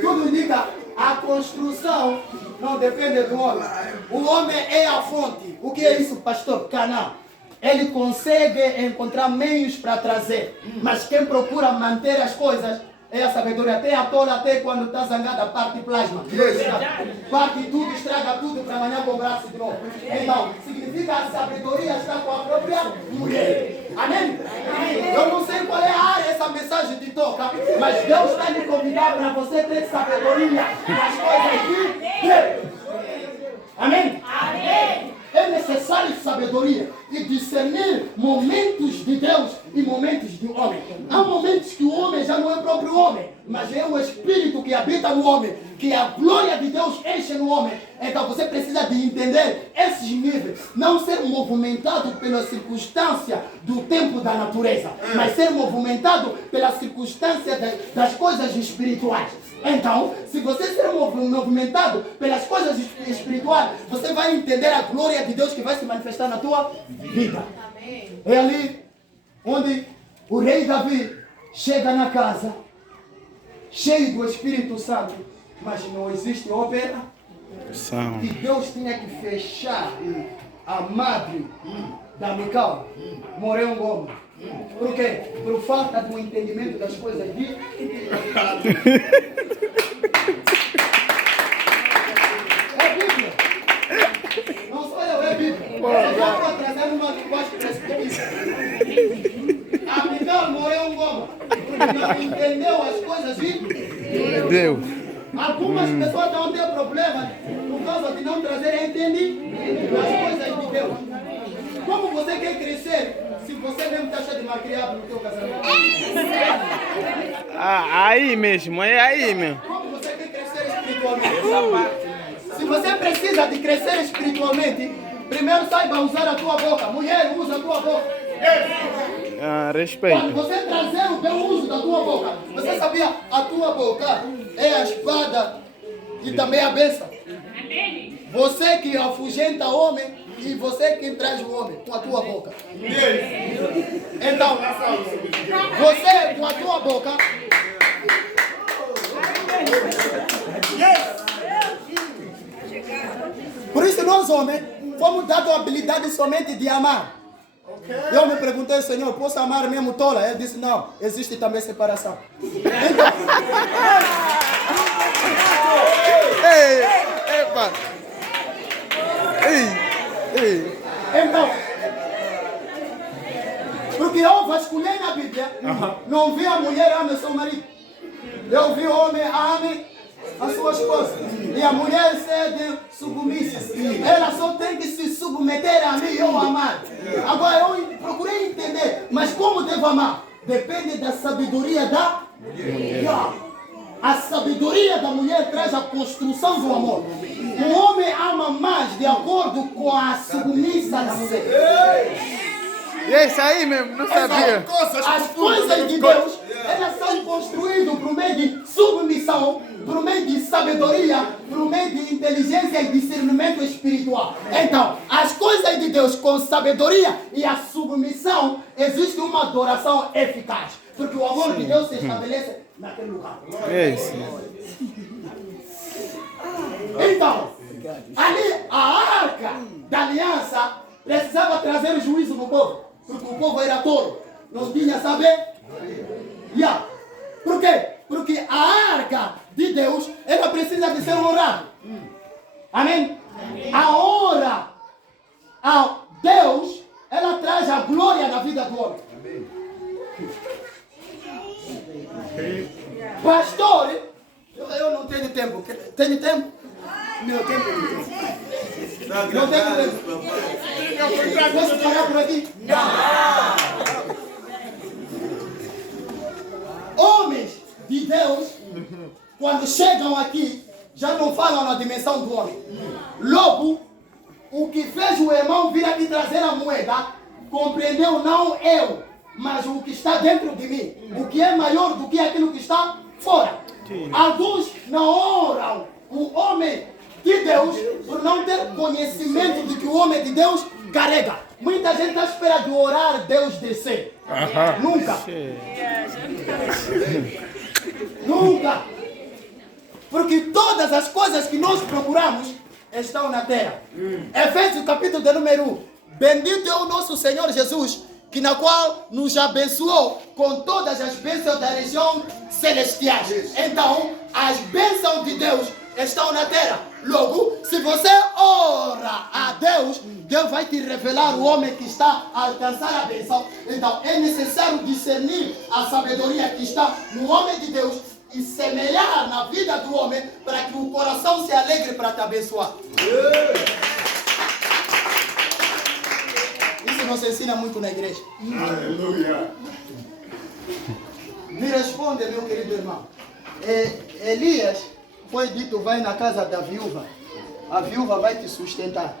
Tudo indica, a construção não depende do homem. O homem é a fonte. O que é isso, pastor? Canal. Ele consegue encontrar meios para trazer. Mas quem procura manter as coisas é a sabedoria. Até a tola, até quando está zangada, parte plasma. Parte tudo, estraga tudo para amanhã cobrar-se de novo. Então, significa que a sabedoria está com a própria mulher. Amém? Eu não sei qual é a área essa mensagem te toca, mas Deus está me convidando para você ter sabedoria nas coisas de Deus. Amém? Amém. É necessário sabedoria e discernir momentos de Deus e momentos de homem. Há momentos que o homem já não é o próprio homem, mas é o Espírito que habita no homem, que a glória de Deus enche no homem. Então você precisa de entender esses níveis, não ser movimentado pela circunstância do tempo da natureza, mas ser movimentado pela circunstância das coisas espirituais. Então, se você ser movimentado pelas coisas espirituais, você vai entender a glória de Deus que vai se manifestar na tua vida. É ali onde o rei Davi chega na casa, cheio do Espírito Santo, mas não existe operação. E Deus tinha que fechar a madre da Mical, morreu um goma. Por quê? Por falta do entendimento das coisas de... É Bíblia. Não sou eu, é Bíblia. Eu já estou trazendo uma linguagem precipícia. A Mical morreu um goma. Porque não entendeu as coisas de Deus. Algumas pessoas não têm problema por causa de não trazer entendimento das coisas de Deus. Como você quer crescer se você mesmo está cheio de malcriado no teu casamento? Aí mesmo, é aí mesmo. Como você quer crescer espiritualmente? Se você precisa de crescer espiritualmente, primeiro saiba usar a tua boca. Mulher, usa a tua boca. Quando Respeito. você trazer o bom uso da tua boca, você sabia, a tua boca é a espada e também a bênção. Você que afugenta o homem e você que traz o homem com a tua boca. Então, você com a tua boca. Por isso nós homens fomos dados a habilidade somente de amar. Eu me perguntei, Senhor, posso amar mesmo tola? Ele disse, não, existe também separação. Então, Epa. então, porque eu vasculhei na Bíblia, não vi a mulher ame seu marido. Eu vi o homem ame a sua esposa. E a mulher ser submissa. Ela só tem que se submeter a mim e eu amar. Agora eu procurei entender, mas como devo amar? Depende da sabedoria da mulher. A sabedoria da mulher traz a construção do amor. O homem ama mais de acordo com a submissa da mulher. É isso aí mesmo, não sabia. As coisas de Deus, elas são construídas por meio de submissão, por meio de sabedoria, por meio de inteligência e discernimento espiritual. Então, as coisas de Deus com sabedoria e a submissão, existe uma adoração eficaz. Porque o amor de Deus se estabelece naquele lugar. É isso. Então, ali a arca da aliança precisava trazer o juízo no povo. Porque o povo era tolo. Não tinha saber. Por quê? Porque a arca de Deus, ela precisa de ser honrada. Amém? A honra a Deus, ela traz a glória na vida do homem. Pastor Eu não tenho tempo. Tenho tempo? Meu tempo não tem. Não tenho tempo. Posso parar por aqui? Não. Homens de Deus, quando chegam aqui, já não falam na dimensão do homem. Logo, o que fez o irmão vir aqui trazer a moeda, compreendeu não eu, mas o que está dentro de mim. O que é maior do que aquilo que está fora. Alguns não honram o homem de Deus por não ter conhecimento do que o homem de Deus carrega. Muita gente está esperando de orar Deus descer. Nunca. Nunca. Porque todas as coisas que nós procuramos estão na terra. Efésios capítulo de número 1. Bendito é o nosso Senhor Jesus, que na qual nos abençoou com todas as bênçãos da região celestiais. Então, as bênçãos de Deus estão na terra. Logo, se você ora a Deus, Deus vai te revelar o homem que está a alcançar a bênção. Então, é necessário discernir a sabedoria que está no homem de Deus e semear na vida do homem para que o coração se alegre para te abençoar. Isso não se ensina muito na igreja. Aleluia. Me responde, meu querido irmão. Elias foi dito, vai na casa da viúva. A viúva vai te sustentar.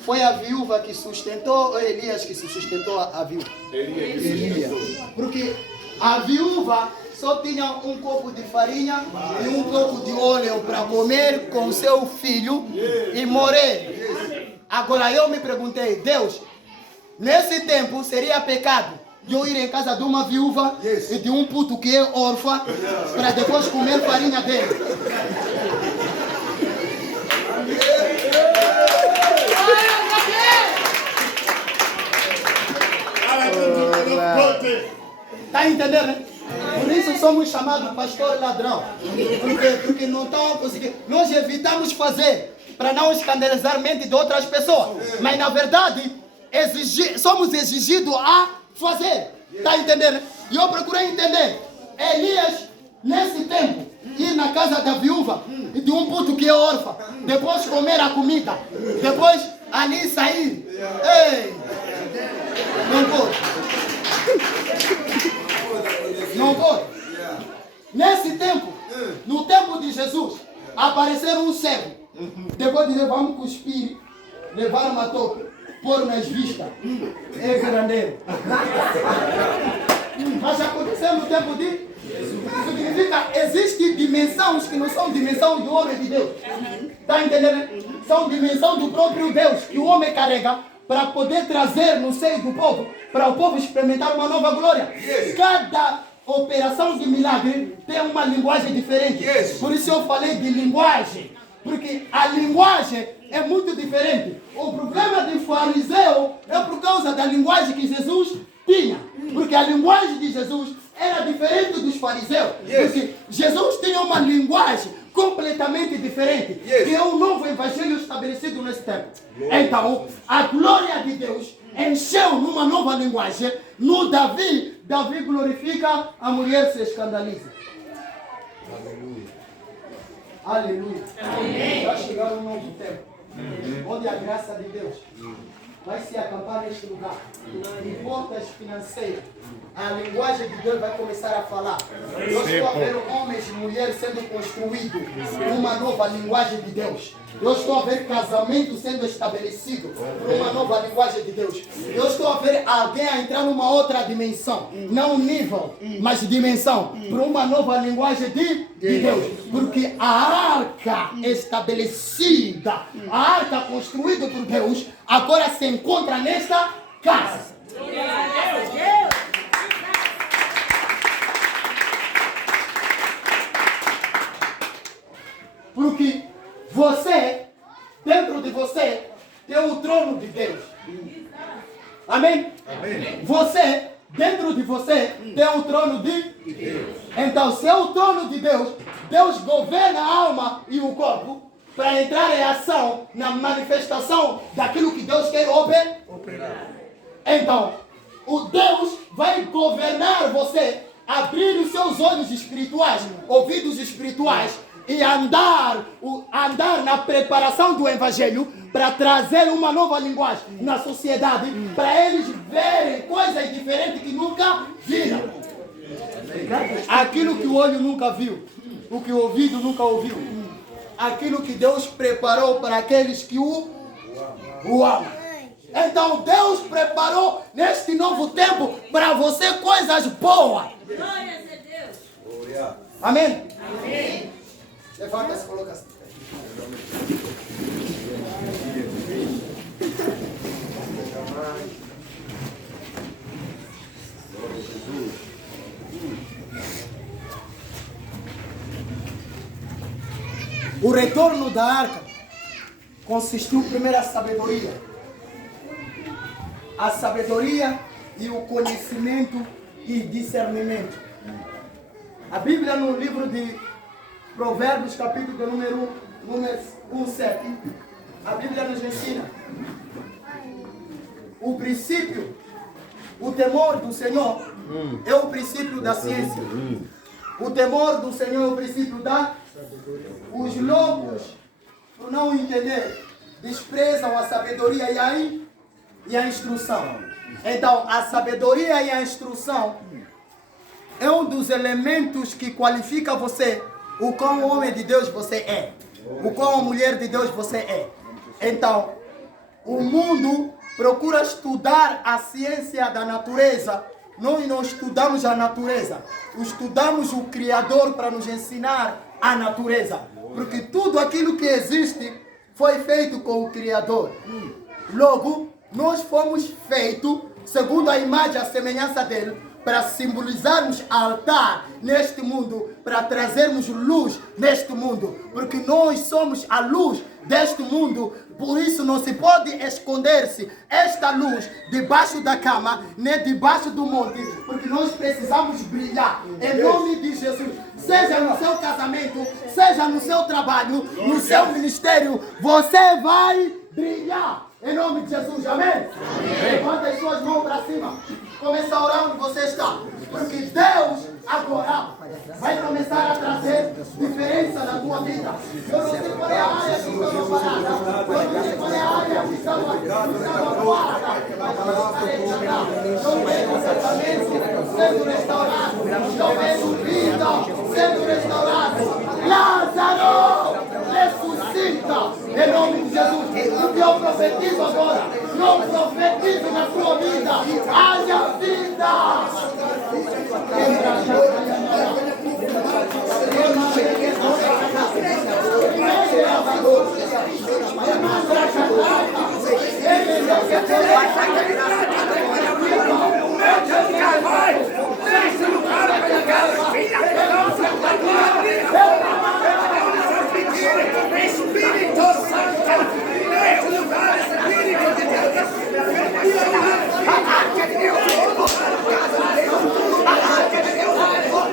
Foi a viúva que sustentou ou Elias que se sustentou a viúva? Elias. Porque a viúva só tinha um copo de farinha e um copo de óleo para comer com seu filho e morrer. Agora eu me perguntei, Deus, nesse tempo seria pecado de eu ir em casa de uma viúva e de um puto que é órfã para depois comer farinha dele? Está entendendo, né? Por isso somos chamados pastor ladrão. Porque não estão conseguindo. Nós evitamos fazer para não escandalizar a mente de outras pessoas. Mas na verdade, somos exigidos a fazer. Está entendendo? E eu procurei entender. Elias, nesse tempo, ir na casa da viúva e de um puto que é órfã, depois comer a comida, depois ali sair. Ei! Não pode. Não pode. Nesse tempo, no tempo de Jesus, apareceram um cego. Depois de levar um cuspir, levar uma tope, pôr nas vistas. É grandeiro. Mas aconteceu no tempo de Jesus. Isso significa, existem dimensões que não são dimensão do homem de Deus. Está entendendo? São dimensão do próprio Deus que o homem carrega para poder trazer no seio do povo, para o povo experimentar uma nova glória. Cada operação de milagre tem uma linguagem diferente. Por isso eu falei de linguagem, porque a linguagem é muito diferente. O problema do fariseu é por causa da linguagem que Jesus tinha, porque a linguagem de Jesus era diferente dos fariseus, porque Jesus tinha uma linguagem completamente diferente, que é o novo evangelho estabelecido nesse tempo. Então, a glória de Deus encheu numa nova linguagem. No Davi glorifica, a mulher se escandaliza. Aleluia. Aleluia. Vai chegar um novo tempo, onde a graça de Deus vai se acampar neste lugar. Em portas financeiras, a linguagem de Deus vai começar a falar. Eu estou a ver homens e mulheres sendo construídos uma nova linguagem de Deus. Eu estou a ver casamento sendo estabelecido por uma nova linguagem de Deus. Eu estou a ver alguém a entrar numa outra dimensão. Não nível, mas dimensão. Por uma nova linguagem de Deus. Porque a arca estabelecida, a arca construída por Deus, agora se encontra nesta casa. Porque você, dentro de você, tem o trono de Deus. Amém? Amém. Você, dentro de você, tem o trono de Deus. Então, se é o trono de Deus, Deus governa a alma e o corpo para entrar em ação na manifestação daquilo que Deus quer operar. Então, o Deus vai governar você, abrir os seus olhos espirituais, ouvidos espirituais, e andar na preparação do Evangelho para trazer uma nova linguagem na sociedade, para eles verem coisas diferentes que nunca viram. Aquilo que o olho nunca viu, o que o ouvido nunca ouviu, aquilo que Deus preparou para aqueles que o amam. Então Deus preparou neste novo tempo para você coisas boas. Glórias a Deus. Amém? Amém. Levanta e coloca assim. O retorno da arca consistiu primeiro a sabedoria. A sabedoria e o conhecimento e discernimento. A Bíblia no livro de Provérbios, capítulo número 1:7, a Bíblia nos ensina o princípio, o temor do Senhor é o princípio da ciência. O temor do Senhor é o princípio da... Os lobos, por não entender, desprezam a sabedoria e a instrução. Então, a sabedoria e a instrução é um dos elementos que qualifica você, o qual homem de Deus você é, o qual mulher de Deus você é. Então, o mundo procura estudar a ciência da natureza. Nós não estudamos a natureza, estudamos o Criador para nos ensinar a natureza, porque tudo aquilo que existe foi feito com o Criador. Logo, nós fomos feitos segundo a imagem e a semelhança dele, para simbolizarmos altar neste mundo, para trazermos luz neste mundo, porque nós somos a luz deste mundo. Por isso não se pode esconder-se esta luz debaixo da cama, nem debaixo do monte, porque nós precisamos brilhar em nome de Jesus. Seja no seu casamento, seja no seu trabalho, no seu ministério, você vai brilhar em nome de Jesus, amém? Levanta as suas mãos para cima. Começa a orar onde você está, porque Deus agora vai começar a trazer diferença na tua vida. Eu não sei qual é a área que estava parada, eu não sei qual é a área que estava parada, mas eu vejo casamento sendo restaurado, eu vejo vida sendo restaurado. Lázaro, ressuscita em nome de Jesus. O que eu profetizo agora, não profetizo na sua vida, haja vida. Espírito Santo, neste lugar, Espírito de Deus, a arca de Deus, a arca de Deus, neste lugar,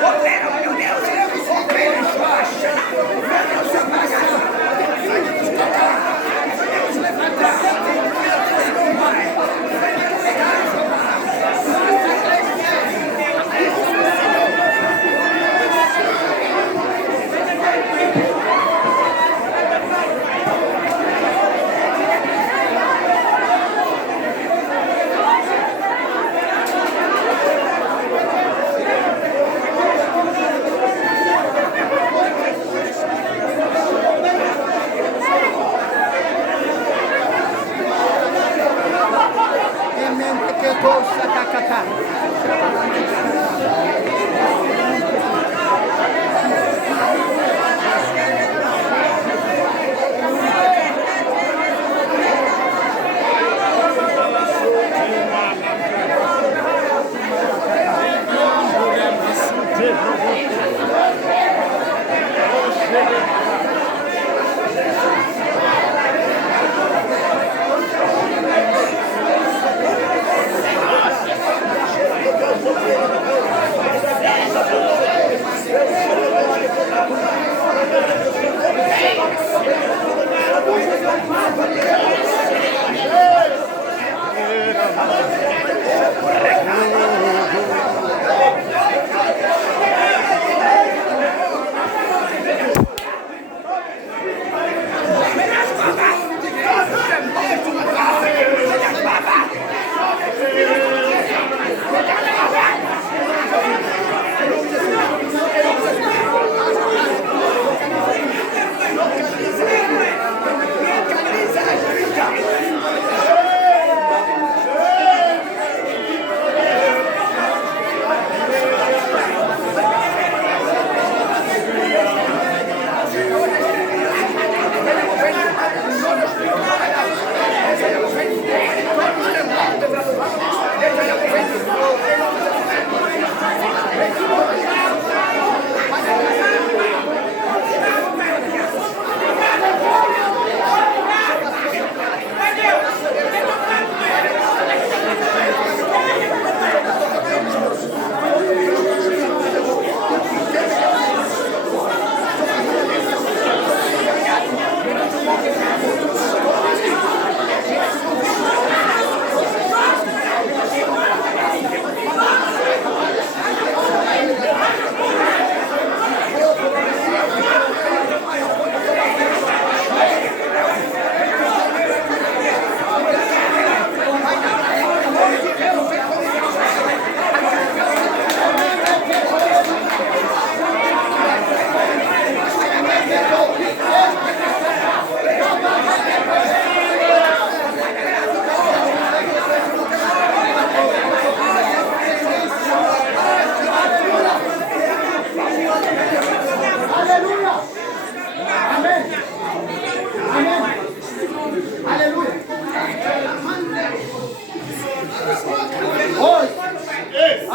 opera, meu Deus.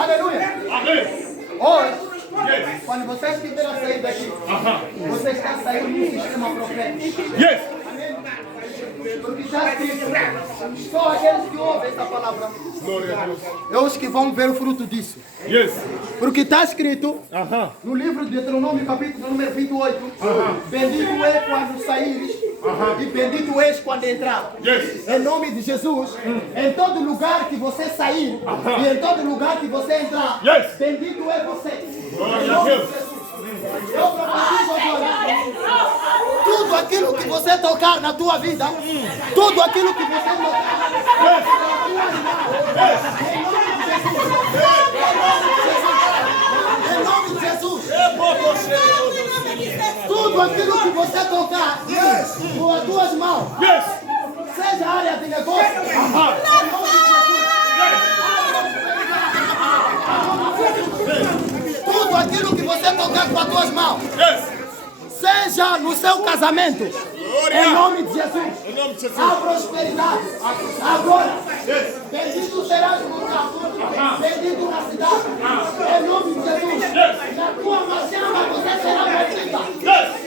Aleluia. Amém. Hoje, Yes. quando você estiver a sair daqui, você está saindo num sistema profético. Yes. Porque está escrito, só aqueles que ouvem essa palavra, Glória a Deus. é os que vão ver o fruto disso. Yes. Porque está escrito Aham. no livro de Deuteronômio, capítulo número 28, bendito é quando saíres e bendito és quando entrar. Yes. Em nome de Jesus, em todo lugar que você sair e em todo lugar que você entrar, Yes. bendito é você. Glória a Deus. Eu profetizo agora, tudo aquilo que você tocar na tua vida, tudo aquilo que você tocar na tua vida, em nome de Jesus, tudo aquilo que você tocar com as tuas mãos, Yes. seja área de negócio, em nome de Jesus. Tudo aquilo que você tocar com as tuas mãos, Yes. seja no seu casamento, em nome de Jesus, Em nome de Jesus. a prosperidade. Agora, bendito serás no campo, bendito na cidade, em nome de Jesus. Na tua marchama você será bendita. Yes.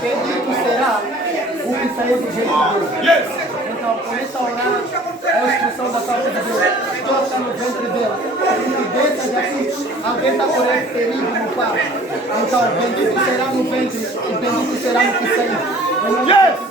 Bendito será o que sair do jeito de Deus. Yes. Então, começa a orar a instrução da parte de Deus. Deus está no ventre dela. E dentro daqui, alguém está por ele ferido no parto. Então, bendito será no ventre e bendito será no que sair. Yes.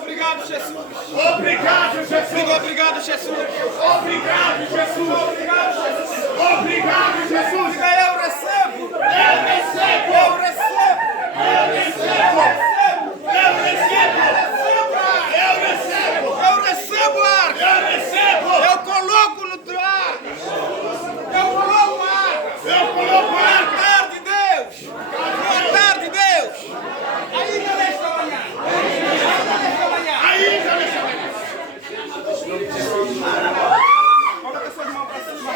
Obrigado, Jesus. Obrigado, Jesus. Obrigado, Jesus. Obrigado, Jesus. Eu recebo. Eu recebo. Eu recebo. Eu recebo. Eu recebo. Eu recebo. Eu recebo ar. Eu recebo. Eu coloco no teu ar. Eu coloco ar. Eu coloco Boa ar. tarde, Deus. Boa tarde, Deus. Ainda nesta manhã. Ainda nesta manhã. Ainda nesta manhã. Coloca suas mãos para cima.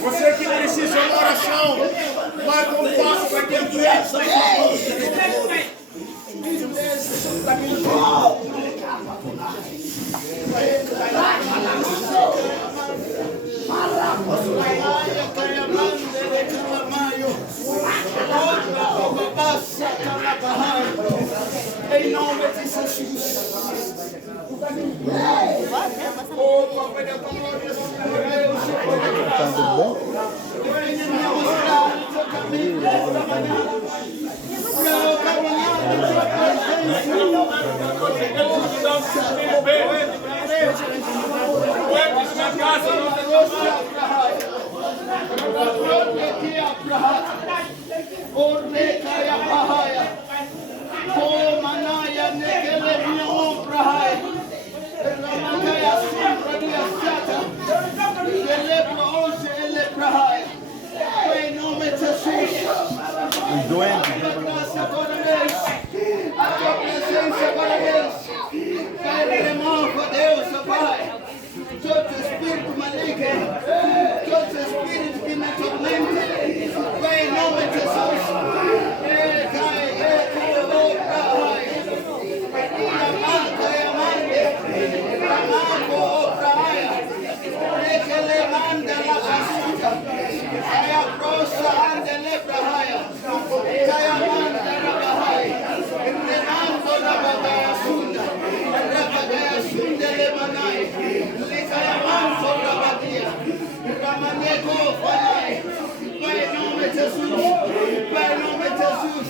Você que precisa de uma oração, manda um passo para quem quer. Em nome de Jesus. Deus, Pai, todo espírito maligno anda la basuta. Aya prosa ande lepra haya. Kaya manda rabahai. Renando rabagaya sunda. Rabagaya sunde lemanai. Likaya manso rabadia. Ramanego falai. Pai nome de Jesus. Pai nome de Jesus.